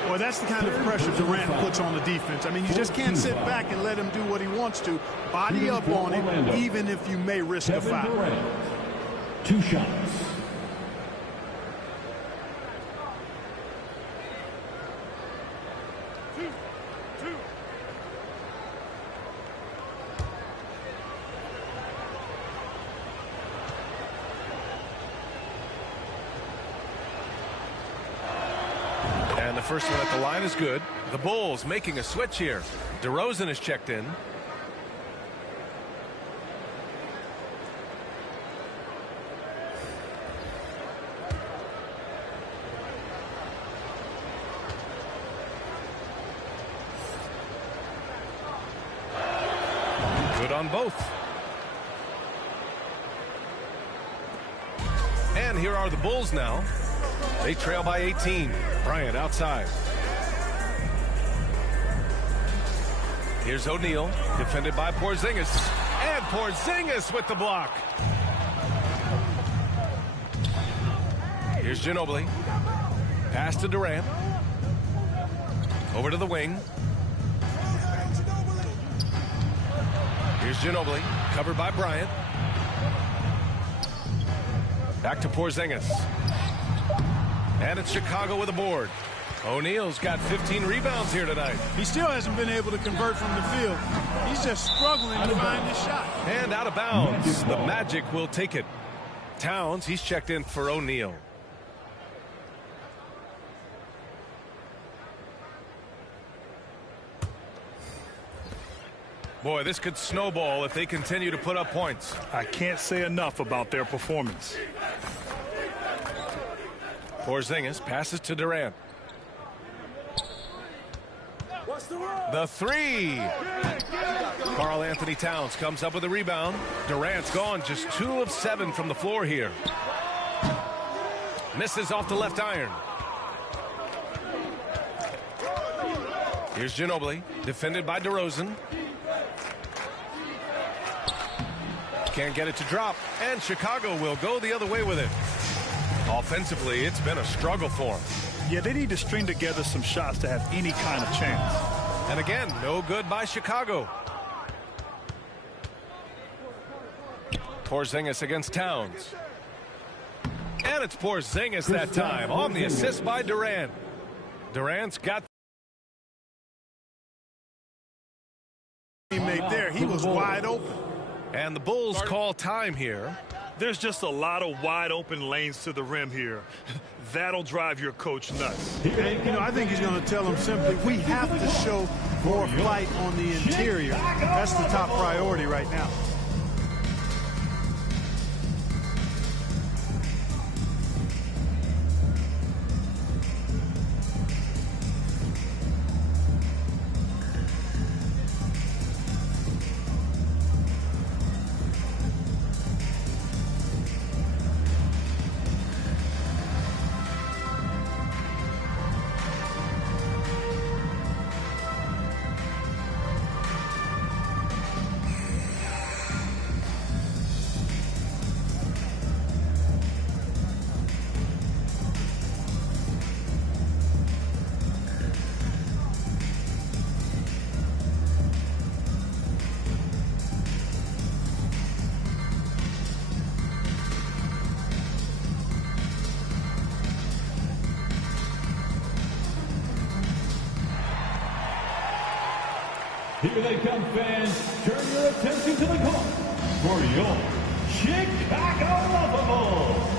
Well, that's the kind of pressure Durant puts on the defense. I mean, you just can't sit back and let him do what he wants to. Body up on him, even if you may risk a foul. 2 shots. And the first one at the line is good. The Bulls making a switch here. DeRozan is checked in. Good on both. And here are the Bulls now. They trail by 18. Bryant outside. Here's O'Neal, defended by Porzingis. And Porzingis with the block. Here's Ginobili. Pass to Durant. Over to the wing. Here's Ginobili, covered by Bryant. Back to Porzingis. And it's Chicago with a board. O'Neal's got 15 rebounds here tonight. He still hasn't been able to convert from the field. He's just struggling to find his shot. And out of bounds. The Magic will take it. Towns, he's checked in for O'Neal. Boy, this could snowball if they continue to put up points. I can't say enough about their performance. Porzingis passes to Durant. The three. Karl Anthony Towns comes up with a rebound. Durant's gone just 2 of 7 from the floor here. Misses off the left iron. Here's Ginobili, defended by DeRozan. Can't get it to drop, and Chicago will go the other way with it. Offensively, it's been a struggle for them. Yeah, they need to string together some shots to have any kind of chance. And again, no good by Chicago. Porzingis against Towns. And it's Porzingis that time on the assist by Durant. Durant's got teammate there. He was wide open. And the Bulls call time here. There's just a lot of wide open lanes to the rim here. That'll drive your coach nuts. And, I think he's going to tell them simply, we have to show more flight on the interior. That's the top priority right now. Here they come, fans. Turn your attention to the court for your Chicago Bulls.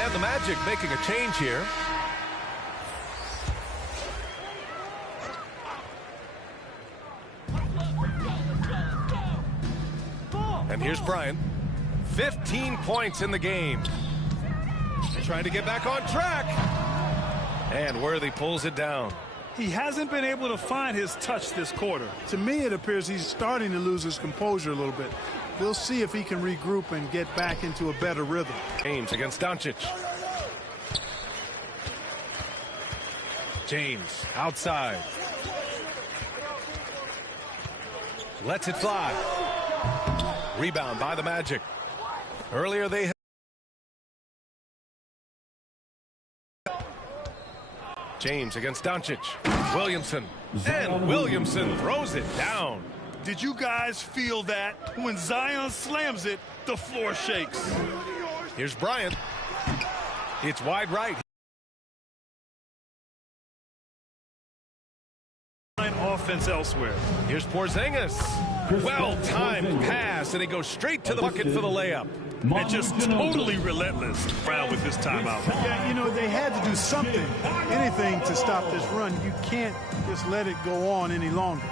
And the Magic making a change here. And here's Bryant. 15 points in the game. Trying to get back on track. And Worthy pulls it down. He hasn't been able to find his touch this quarter. To me, it appears he's starting to lose his composure a little bit. We'll see if he can regroup and get back into a better rhythm. James against Doncic. James outside. Lets it fly. Rebound by the Magic. Earlier they had James against Doncic. Williamson. And Williamson throws it down. Did you guys feel that? When Zion slams it, the floor shakes. Here's Bryant. It's wide right. Offense elsewhere. Here's Porzingis. Well-timed pass, and he goes straight to the bucket for the layup. And just totally relentless around with this timeout. Yeah, you know, they had to do something, anything to stop this run. You can't just let it go on any longer.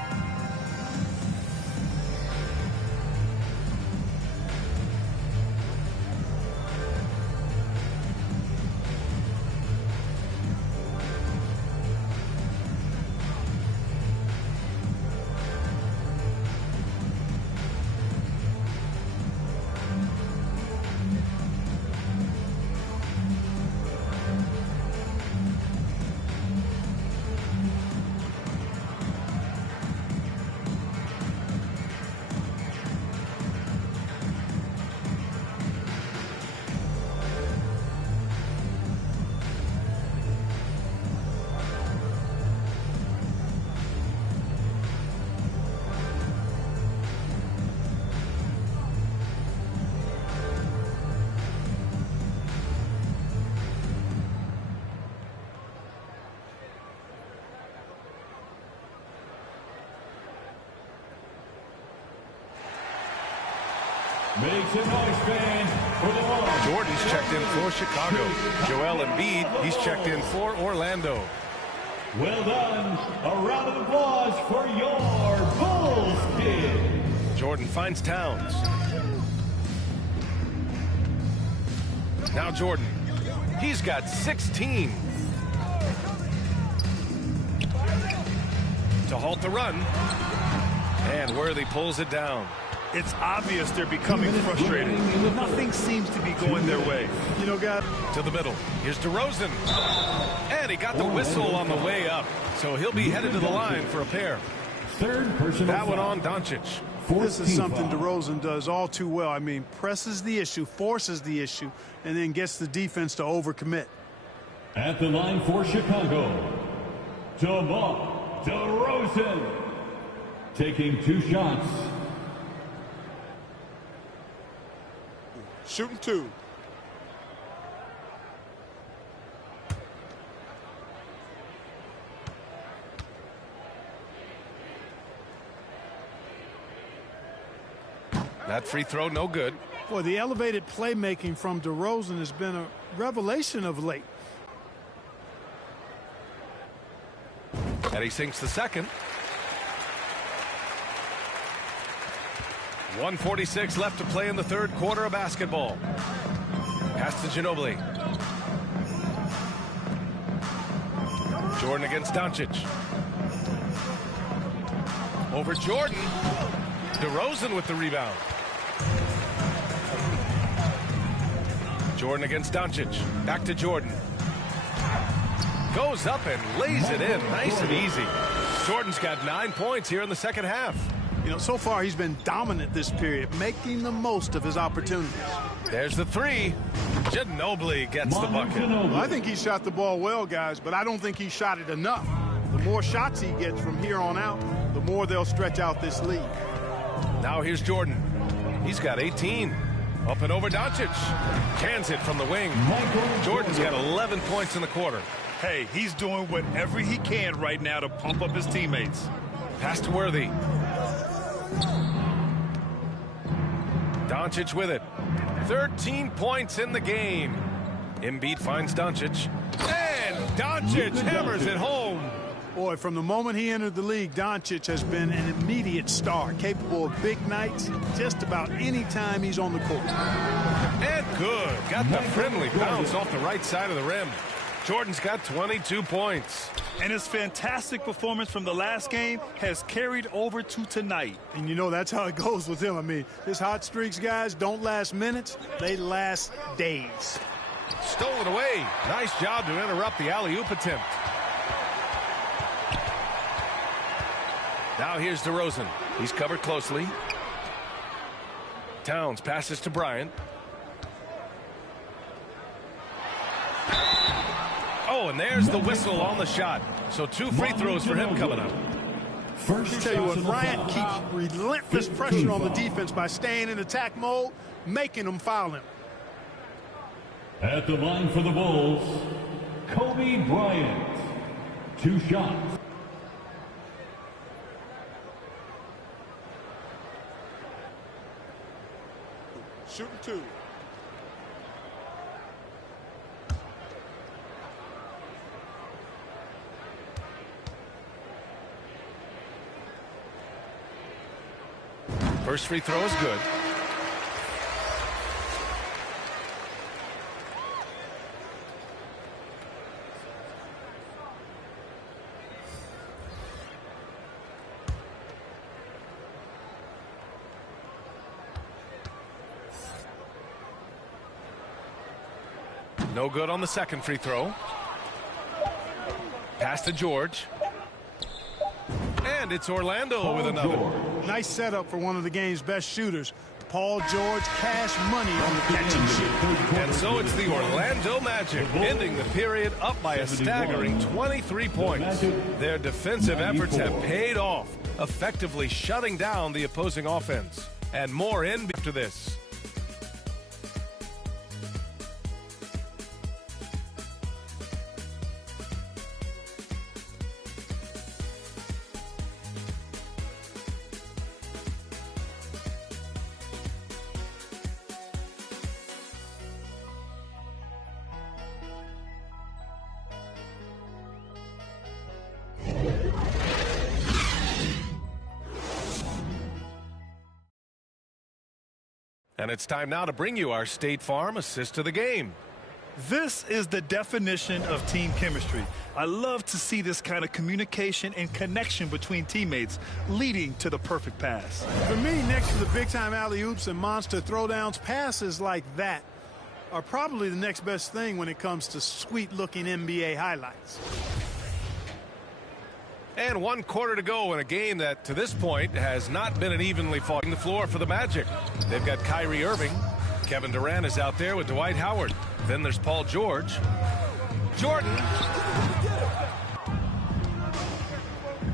Makes a noise, fans, for the Warriors. Jordan's checked in for Chicago. Joel Embiid, he's checked in for Orlando. Well done. A round of applause for your Bulls kid. Jordan finds Towns. Now Jordan. He's got 16. To halt the run. And Worthy pulls it down. It's obvious they're becoming frustrated. Nothing seems to be going their way. You know, guys. To the middle. Here's DeRozan. And he got the whistle on the way up. So he'll be headed to the line for a pair. Third personal That one on Doncic. This is something DeRozan does all too well. I mean, presses the issue, forces the issue, and then gets the defense to overcommit. At the line for Chicago, DeMar DeRozan. Taking 2 shots. Shooting 2. That free throw, no good. Boy, the elevated playmaking from DeRozan has been a revelation of late. And he sinks the second. 1:46 left to play in the third quarter of basketball. Pass to Ginobili. Jordan against Doncic. Over Jordan. DeRozan with the rebound. Jordan against Doncic. Back to Jordan. Goes up and lays it in. Nice and easy. Jordan's got 9 points here in the second half. You know, so far he's been dominant this period, making the most of his opportunities. There's the three. Ginobili gets the bucket. Well, I think he shot the ball well, guys, but I don't think he shot it enough. The more shots he gets from here on out, the more they'll stretch out this lead. Now here's Jordan. He's got 18. Up and over Doncic. Cans it from the wing. Jordan's got 11 points in the quarter. Hey, he's doing whatever he can right now to pump up his teammates. Pass to Worthy. Doncic with it. 13 points in the game. Embiid finds Doncic. And Doncic hammers it home. Boy, from the moment he entered the league, Doncic has been an immediate star, capable of big nights just about any time he's on the court. And good. Got the friendly bounce off the right side of the rim. Jordan's got 22 points. And his fantastic performance from the last game has carried over to tonight. And you know that's how it goes with him. I mean, his hot streaks, guys, don't last minutes. They last days. Stolen away. Nice job to interrupt the alley-oop attempt. Now here's DeRozan. He's covered closely. Towns passes to Bryant. Oh, and there's the whistle on the shot. So 2 free throws for him coming up. First, I tell you what, Bryant keeps relentless pressure on the defense by staying in attack mode, making them foul him. At the line for the Bulls, Kobe Bryant. 2 shots. Shooting 2. First free throw is good. No good on the second free throw. Pass to George. And it's Orlando with another. Nice setup for one of the game's best shooters. Paul George, cash money on the catch and shoot. And so it's the Orlando Magic ending the period up by a staggering 23 points. Their defensive efforts have paid off, effectively shutting down the opposing offense. And more in after this. And it's time now to bring you our State Farm assist to the game. This is the definition of team chemistry. I love to see this kind of communication and connection between teammates leading to the perfect pass. For me, next to the big-time alley-oops and monster throwdowns, passes like that are probably the next best thing when it comes to sweet-looking NBA highlights. And 1 quarter to go in a game that, to this point, has not been an evenly fought. The floor for the Magic. They've got Kyrie Irving. Kevin Durant is out there with Dwight Howard. Then there's Paul George. Jordan.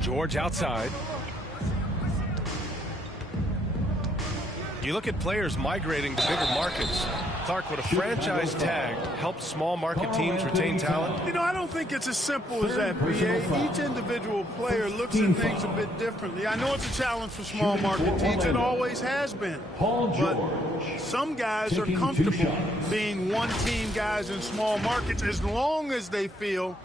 George outside. You look at players migrating to bigger markets. Clark, would a franchise tag help small market teams retain talent? You know, I don't think it's as simple as that, BA. Each individual player looks at things a bit differently. I know it's a challenge for small market teams. It always has been. But some guys are comfortable being one-team guys in small markets as long as they feel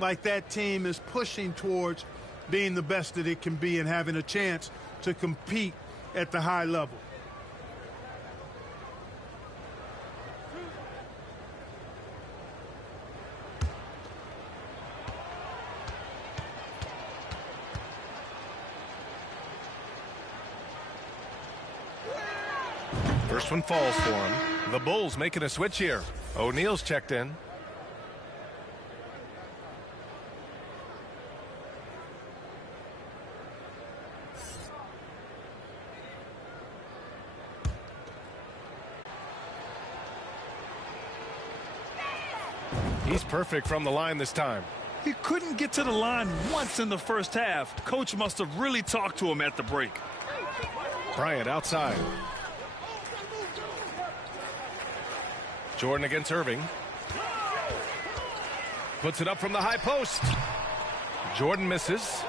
like that team is pushing towards being the best that it can be and having a chance to compete at the high level. First one falls for him. The Bulls making a switch here. O'Neal's checked in. He's perfect from the line this time. He couldn't get to the line once in the first half. Coach must have really talked to him at the break. Bryant outside. Jordan against Irving. Puts it up from the high post. Jordan misses.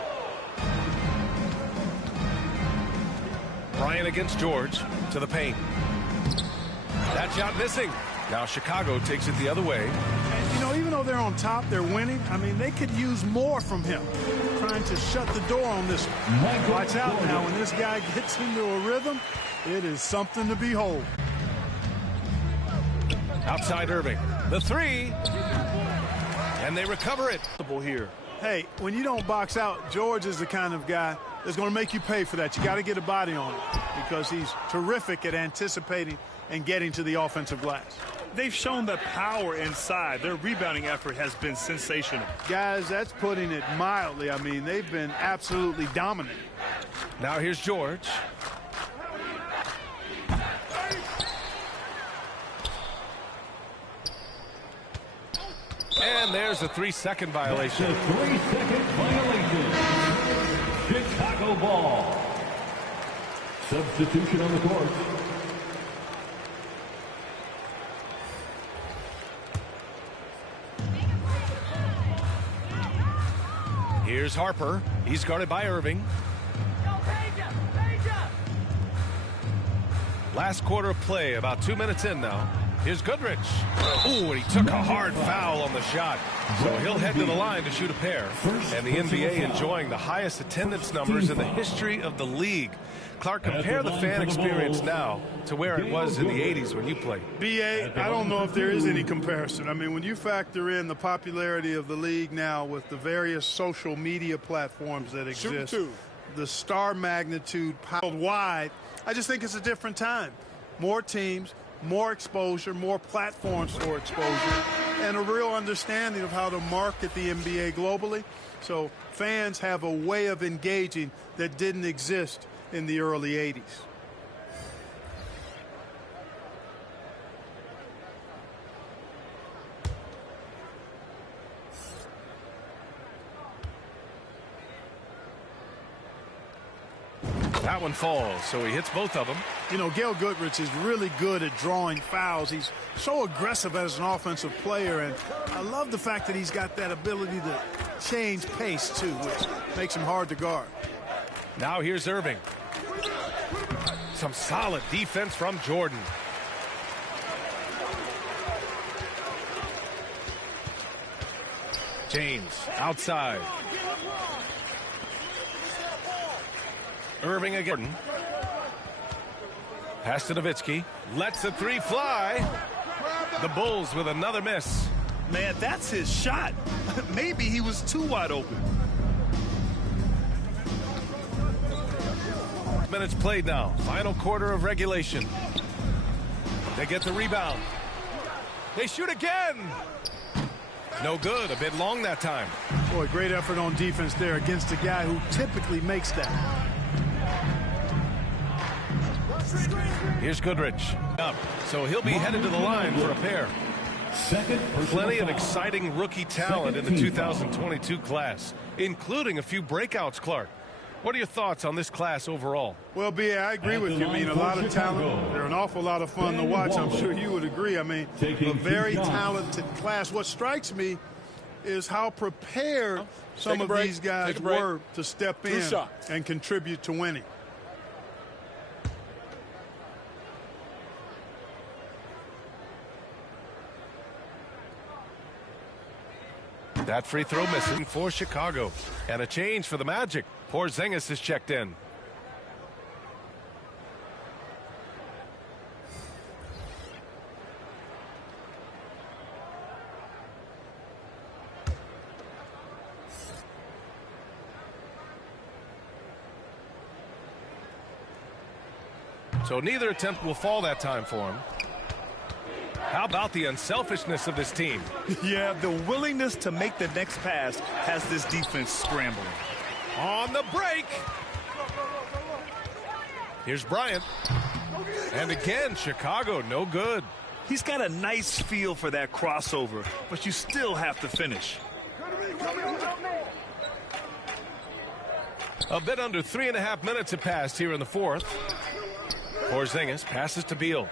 Bryant against George to the paint. That shot missing. Now Chicago takes it the other way. And, you know, even though they're on top, they're winning. I mean, they could use more from him. Trying to shut the door on this one. Watch out now. When this guy gets into a rhythm, it is something to behold. Outside Irving. The three. And they recover it. Here. Hey, when you don't box out, George is the kind of guy that's going to make you pay for that. You got to get a body on it because he's terrific at anticipating and getting to the offensive glass. They've shown the power inside. Their rebounding effort has been sensational. Guys, that's putting it mildly. I mean, they've been absolutely dominant. Now here's George. And there's a 3-second violation. That's a 3-second violation. Chicago ball. Substitution on the court. Here's Harper. He's guarded by Irving. Last quarter of play, about 2 minutes in now. Here's Goodrich. Ooh, and he took a hard foul on the shot. So he'll head to the line to shoot a pair. And the NBA enjoying the highest attendance numbers in the history of the league. Clark, compare the fan experience now to where it was in the 80s when you played. B.A., I don't know if there is any comparison. I mean, when you factor in the popularity of the league now with the various social media platforms that exist, the star magnitude worldwide, I just think it's a different time. More teams, more exposure, more platforms for exposure, and a real understanding of how to market the NBA globally. So fans have a way of engaging that didn't exist in the early 80s. That one falls, so he hits both of them. You know, Gail Goodrich is really good at drawing fouls. He's so aggressive as an offensive player, and I love the fact that he's got that ability to change pace, too, which makes him hard to guard. Now here's Irving. Some solid defense from Jordan. James outside. Irving again. Pass to Nowitzki. Lets the three fly. The Bulls with another miss. Man, that's his shot. Maybe he was too wide open. Minutes played now. Final quarter of regulation. They get the rebound. They shoot again. No good. A bit long that time. Boy, great effort on defense there against a guy who typically makes that. Here's Goodrich up, so he'll be headed to the line for a pair. Plenty of exciting rookie talent in the 2022 class, including a few breakouts, Clark. What are your thoughts on this class overall? Well, B.A., I agree with you. I mean, a lot of talent. They're an awful lot of fun to watch. I'm sure you would agree. I mean, a very talented class. What strikes me is how prepared some of these guys were to step in and contribute to winning. That free throw missing for Chicago. And a change for the Magic. Porzingis is checked in. So neither attempt will fall that time for him. How about the unselfishness of this team? Yeah, the willingness to make the next pass has this defense scrambling. On the break. Here's Bryant. And again, Chicago, no good. He's got a nice feel for that crossover, but you still have to finish. A bit under 3.5 minutes have passed here in the fourth. Porzingis passes to Beal.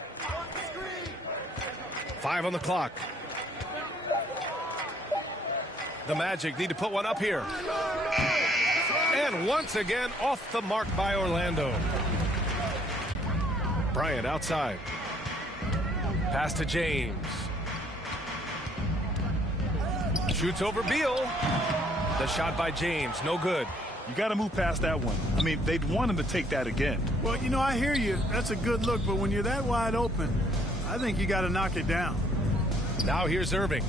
5 on the clock. The Magic need to put one up here. And once again, off the mark by Orlando. Bryant outside. Pass to James. Shoots over Beal. The shot by James, no good. You got to move past that one. I mean, they'd want him to take that again. Well, you know, I hear you. That's a good look, but when you're that wide open, I think you got to knock it down. Now here's Irving.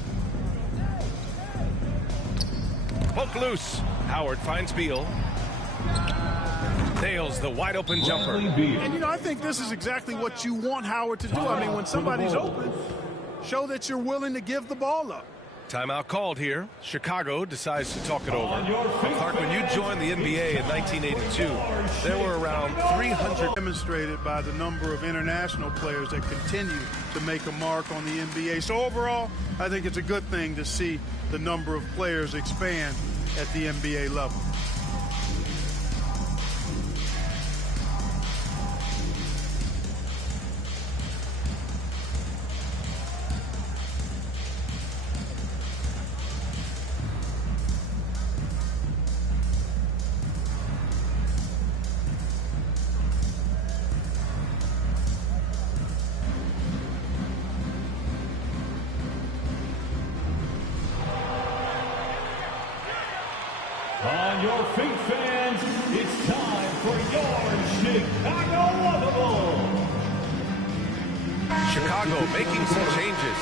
Poke loose. Howard finds Beal. Nails the wide open jumper. And, you know, I think this is exactly what you want Howard to do. I mean, when somebody's open, Show that you're willing to give the ball up. Timeout called here. Chicago decides to talk it over. Clark, when you joined the NBA in 1982, there were around 300. Demonstrated by the number of international players that continue to make a mark on the NBA. So overall, I think it's a good thing to see the number of players expand at the NBA level. On your feet, fans, it's time for your Chicago Lovable. Chicago making some changes.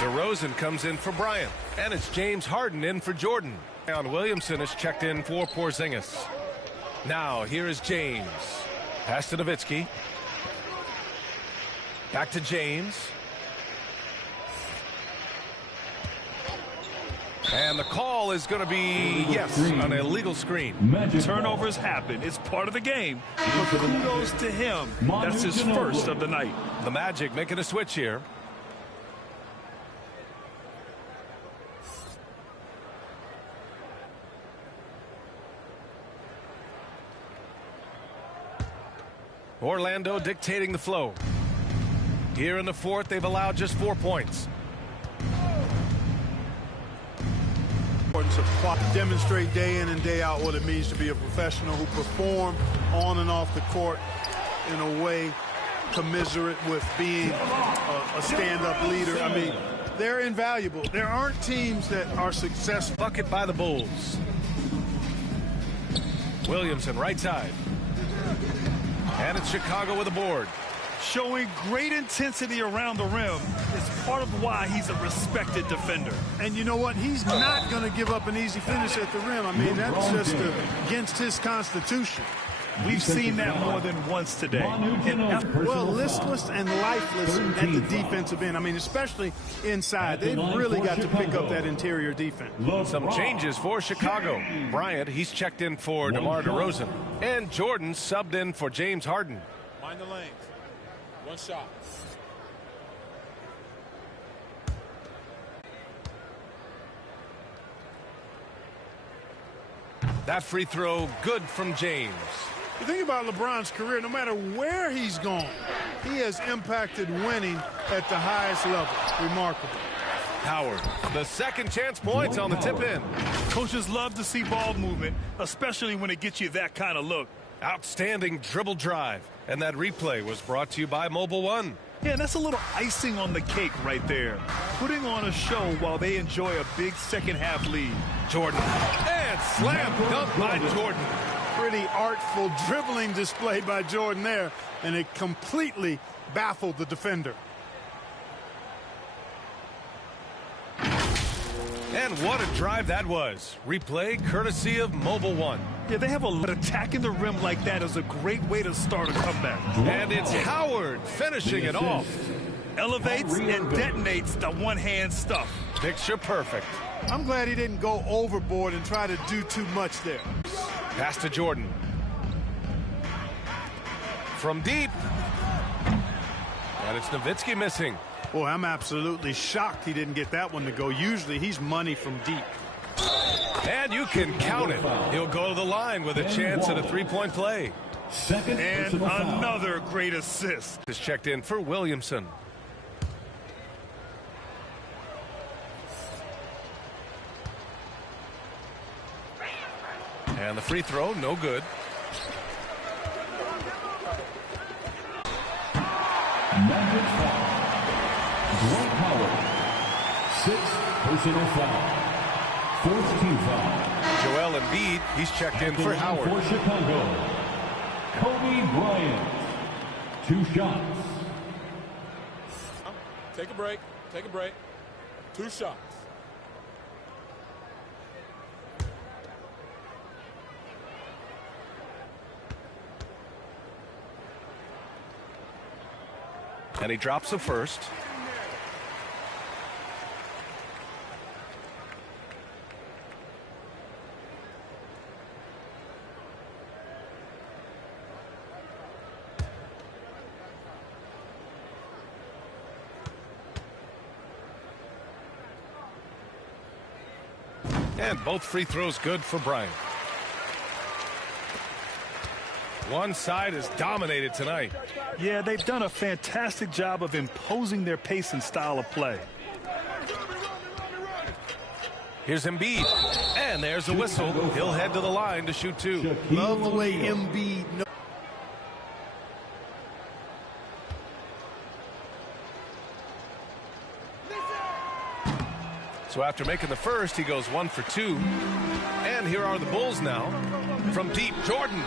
DeRozan comes in for Bryant, and it's James Harden in for Jordan. Zion Williamson is checked in for Porzingis. Now, here is James. Pass to Nowitzki. Back to James. And the call is going to be, yes, an illegal screen. Turnovers happen. It's part of the game. But kudos to him. That's his first of the night. The Magic making a switch here. Orlando dictating the flow. Here in the fourth, they've allowed just 4 points. To demonstrate day in and day out what it means to be a professional who perform on and off the court in a way commiserate with being a stand-up leader. I mean, they're invaluable. There aren't teams that are successful. Bucket by the Bulls. Williamson right side. And it's Chicago with a board. Showing great intensity around the rim is part of why he's a respected defender. And you know what? He's not going to give up an easy finish at the rim. I mean, that's just against his constitution. We've seen that more than once today. Well, listless and lifeless at the defensive end. I mean, especially inside. They've really got to pick up that interior defense. Some changes for Chicago. Bryant, he's checked in for DeMar DeRozan. And Jordan subbed in for James Harden. Mind the lanes. One shot. That free throw good from James. You think about LeBron's career, no matter where he's gone, he has impacted winning at the highest level. Remarkable. Howard, the second chance points on the tip in. Coaches love to see ball movement, especially when it gets you that kind of look. Outstanding dribble drive. And that replay was brought to you by Mobile One. Yeah, that's a little icing on the cake right there. Putting on a show while they enjoy a big second half lead. Jordan. And slam dunk by Jordan. Pretty artful dribbling display by Jordan there. And it completely baffled the defender. And what a drive that was. Replay courtesy of Mobile One. Yeah, they have attacking the rim like that is a great way to start a comeback. And it's Howard finishing it off. Elevates and detonates the one-hand stuff. Picture perfect. I'm glad he didn't go overboard and try to do too much there. Pass to Jordan. From deep. And it's Nowitzki missing. Boy, I'm absolutely shocked he didn't get that one to go. Usually he's money from deep. And you can count it. He'll go to the line with a chance at a three-point play. And another great assist. Is checked in for Williamson. And the free throw, no good. Magic foul. Dwight Howard. 6th personal foul. 4th team foul. Joel Embiid, he's checked in for Howard. For Chicago, Kobe Bryant. 2 shots. Take a break. Take a break. 2 shots. And he drops the first. And both free throws good for Bryant. One side is dominated tonight. Yeah, they've done a fantastic job of imposing their pace and style of play. Here's Embiid. And there's a whistle. He'll head to the line to shoot two. Love the way Embiid knows. So after making the first, he goes 1 for 2. And here are the Bulls now. From deep, Jordan.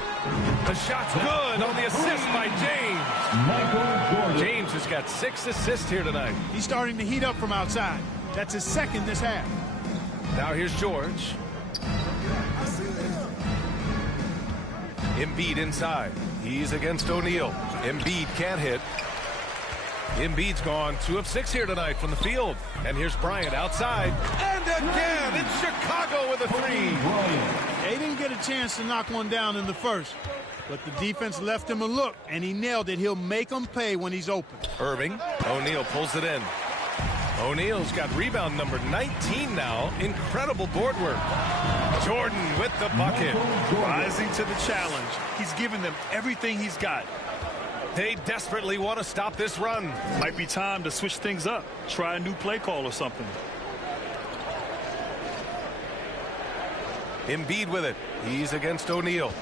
The shot's good on the assist by James. James has got 6 assists here tonight. He's starting to heat up from outside. That's his second this half. Now here's George. Embiid inside. He's against O'Neal. Embiid can't hit. Embiid's gone 2 of 6 here tonight from the field. And here's Bryant outside. And again, it's Chicago with a 3. They didn't get a chance to knock one down in the first. But the defense left him a look, and he nailed it. He'll make them pay when he's open. Irving. O'Neal pulls it in. O'Neal's got rebound number 19 now. Incredible board work. Jordan with the bucket. Rising to the challenge. He's given them everything he's got. They desperately want to stop this run. Might be time to switch things up. Try a new play call or something. Embiid with it. He's against O'Neal.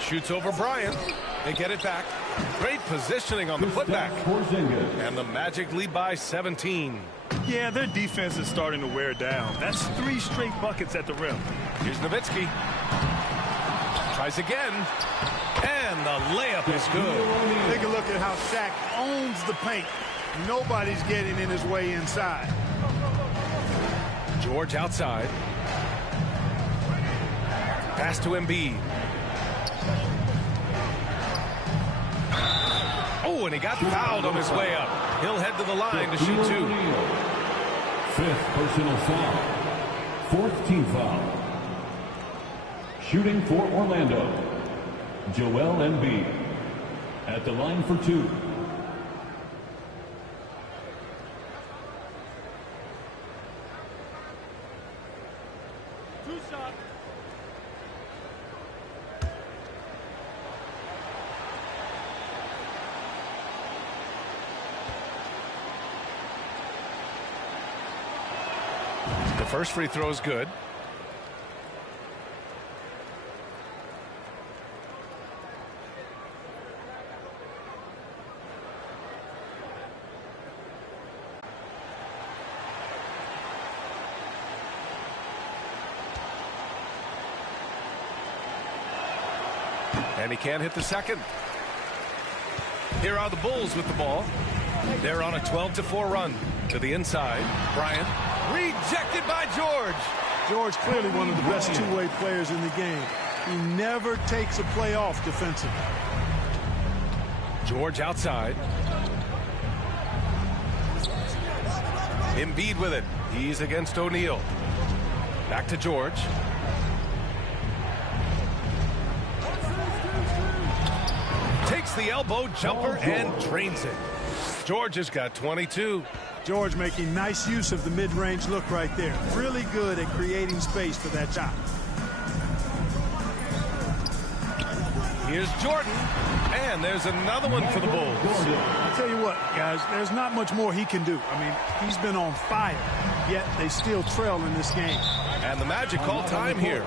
Shoots over Bryant. They get it back. Great positioning on the putback. And the Magic lead by 17. Yeah, their defense is starting to wear down. That's 3 straight buckets at the rim. Here's Nowitzki. Tries again. And the layup is good. Take a look at how Shaq owns the paint. Nobody's getting in his way inside. George outside. Pass to Embiid. Oh, and he got fouled on his way up. He'll head to the line to shoot 2. 5th personal foul. 4th team foul. Shooting for Orlando, Joel Embiid. At the line for 2. Two shots. The first free throw is good. And he can't hit the second. Here are the Bulls with the ball. They're on a 12-4 run to the inside. Bryant rejected by George. George clearly one of the best two-way players in the game. He never takes a play off defensively. George outside. Embiid with it. He's against O'Neal. Back to George. Takes the elbow jumper and drains it. George has got 22. George making nice use of the mid-range look right there. Really good at creating space for that shot. Here's Jordan. And there's another one for the Bulls. I'll tell you what, guys, there's not much more he can do. I mean, he's been on fire, yet they still trail in this game. And the Magic call time here.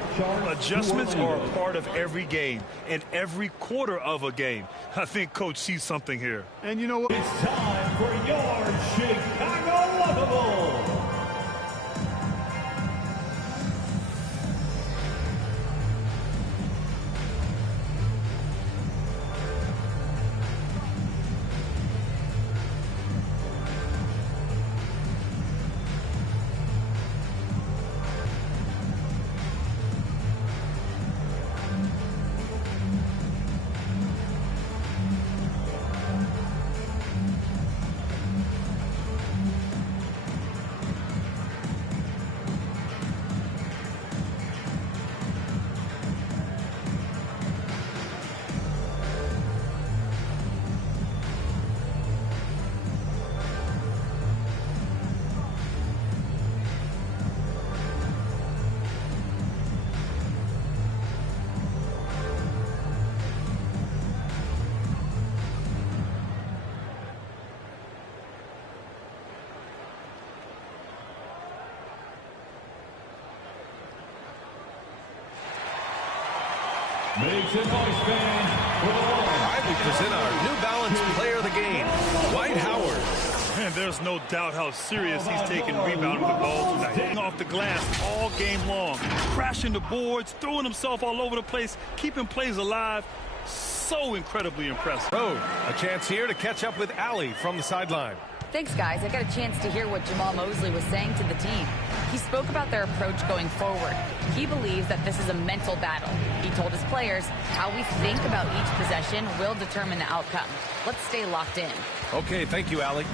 Adjustments are a part of every game and every quarter of a game. I think Coach sees something here. And you know what? It's time for your Chicago Bulls. makes a noise fan. All right, we present our New Balance Player of the Game, Dwight Howard. And there's no doubt how serious he's taking rebounding the ball tonight. Hitting off the glass all game long. Crashing the boards, throwing himself all over the place, keeping plays alive. So incredibly impressive. Road, a chance here to catch up with Allie from the sideline. Thanks, guys. I got a chance to hear what Jamal Mosley was saying to the team. He spoke about their approach going forward. He believes that this is a mental battle. He told his players how we think about each possession will determine the outcome. Let's stay locked in. Okay, thank you, Allie.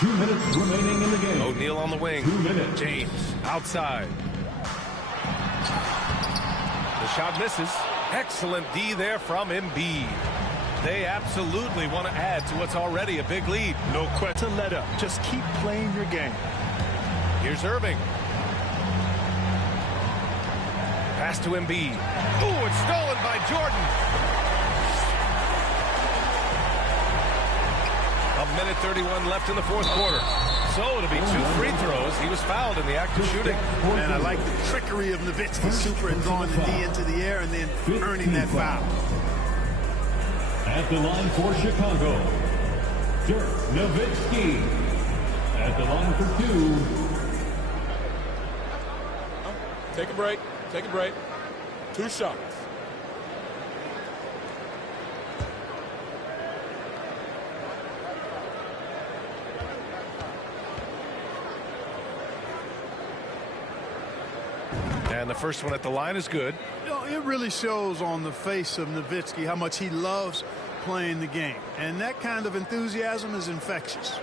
Two minutes remaining in the game. O'Neal on the wing. 2 minutes. James outside. The shot misses. Excellent D there from Embiid. They absolutely want to add to what's already a big lead. No question to let up. Just keep playing your game. Here's Irving. Pass to Embiid. Ooh, it's stolen by Jordan. A minute 31 left in the fourth quarter. So it'll be 2 free throws. He was fouled in the act of shooting. And I like the trickery of Nowitzki, super and throwing the D into the air and then earning that foul. At the line for Chicago, Dirk Nowitzki. At the line for 2. Take a break. Take a break. 2 shots. And the first one at the line is good. You know, it really shows on the face of Nowitzki how much he loves playing the game. And that kind of enthusiasm is infectious.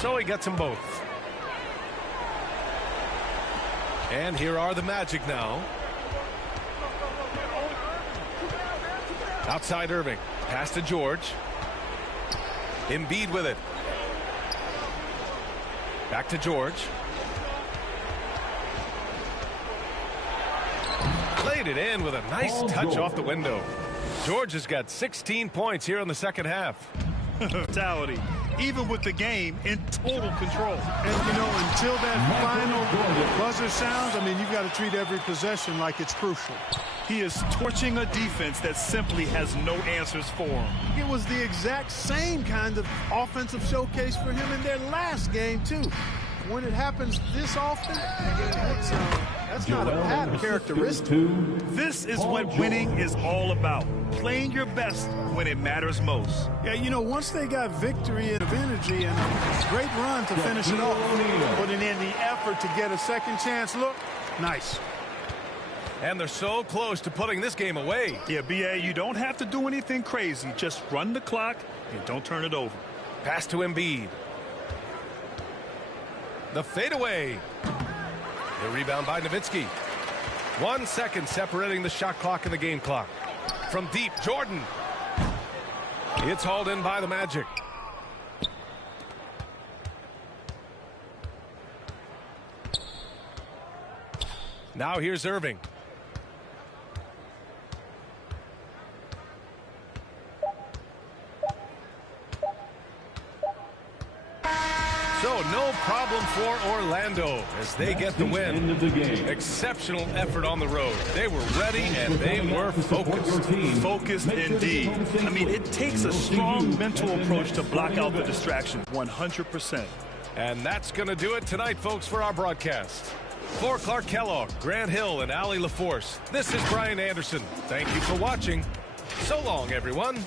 So he gets them both. And here are the Magic now. Outside Irving. Pass to George. Embiid with it. Back to George. Played it in with a nice touch off the window. George has got 16 points here in the second half. Mentality, even with the game in total control. And, you know, until that final buzzer sounds, I mean, you've got to treat every possession like it's crucial. He is torching a defense that simply has no answers for him. It was the exact same kind of offensive showcase for him in their last game, too. When it happens this often, that's not a bad characteristic. This is what winning is all about. Playing your best when it matters most. Yeah, you know, once they got victory of energy and a great run to finish it off, putting in the effort to get a second chance look, nice. And they're so close to putting this game away. Yeah, B.A., you don't have to do anything crazy. Just run the clock and don't turn it over. Pass to Embiid. The fadeaway. The rebound by Nowitzki. 1 second separating the shot clock and the game clock. From deep, Jordan. It's hauled in by the Magic. Now here's Irving. So no problem for Orlando as they get the win. Exceptional effort on the road. They were ready and they were focused. Focused indeed. I mean, it takes a strong mental approach to block out the distractions. 100%. And that's going to do it tonight, folks, for our broadcast. For Clark Kellogg, Grant Hill, and Allie LaForce, this is Brian Anderson. Thank you for watching. So long, everyone.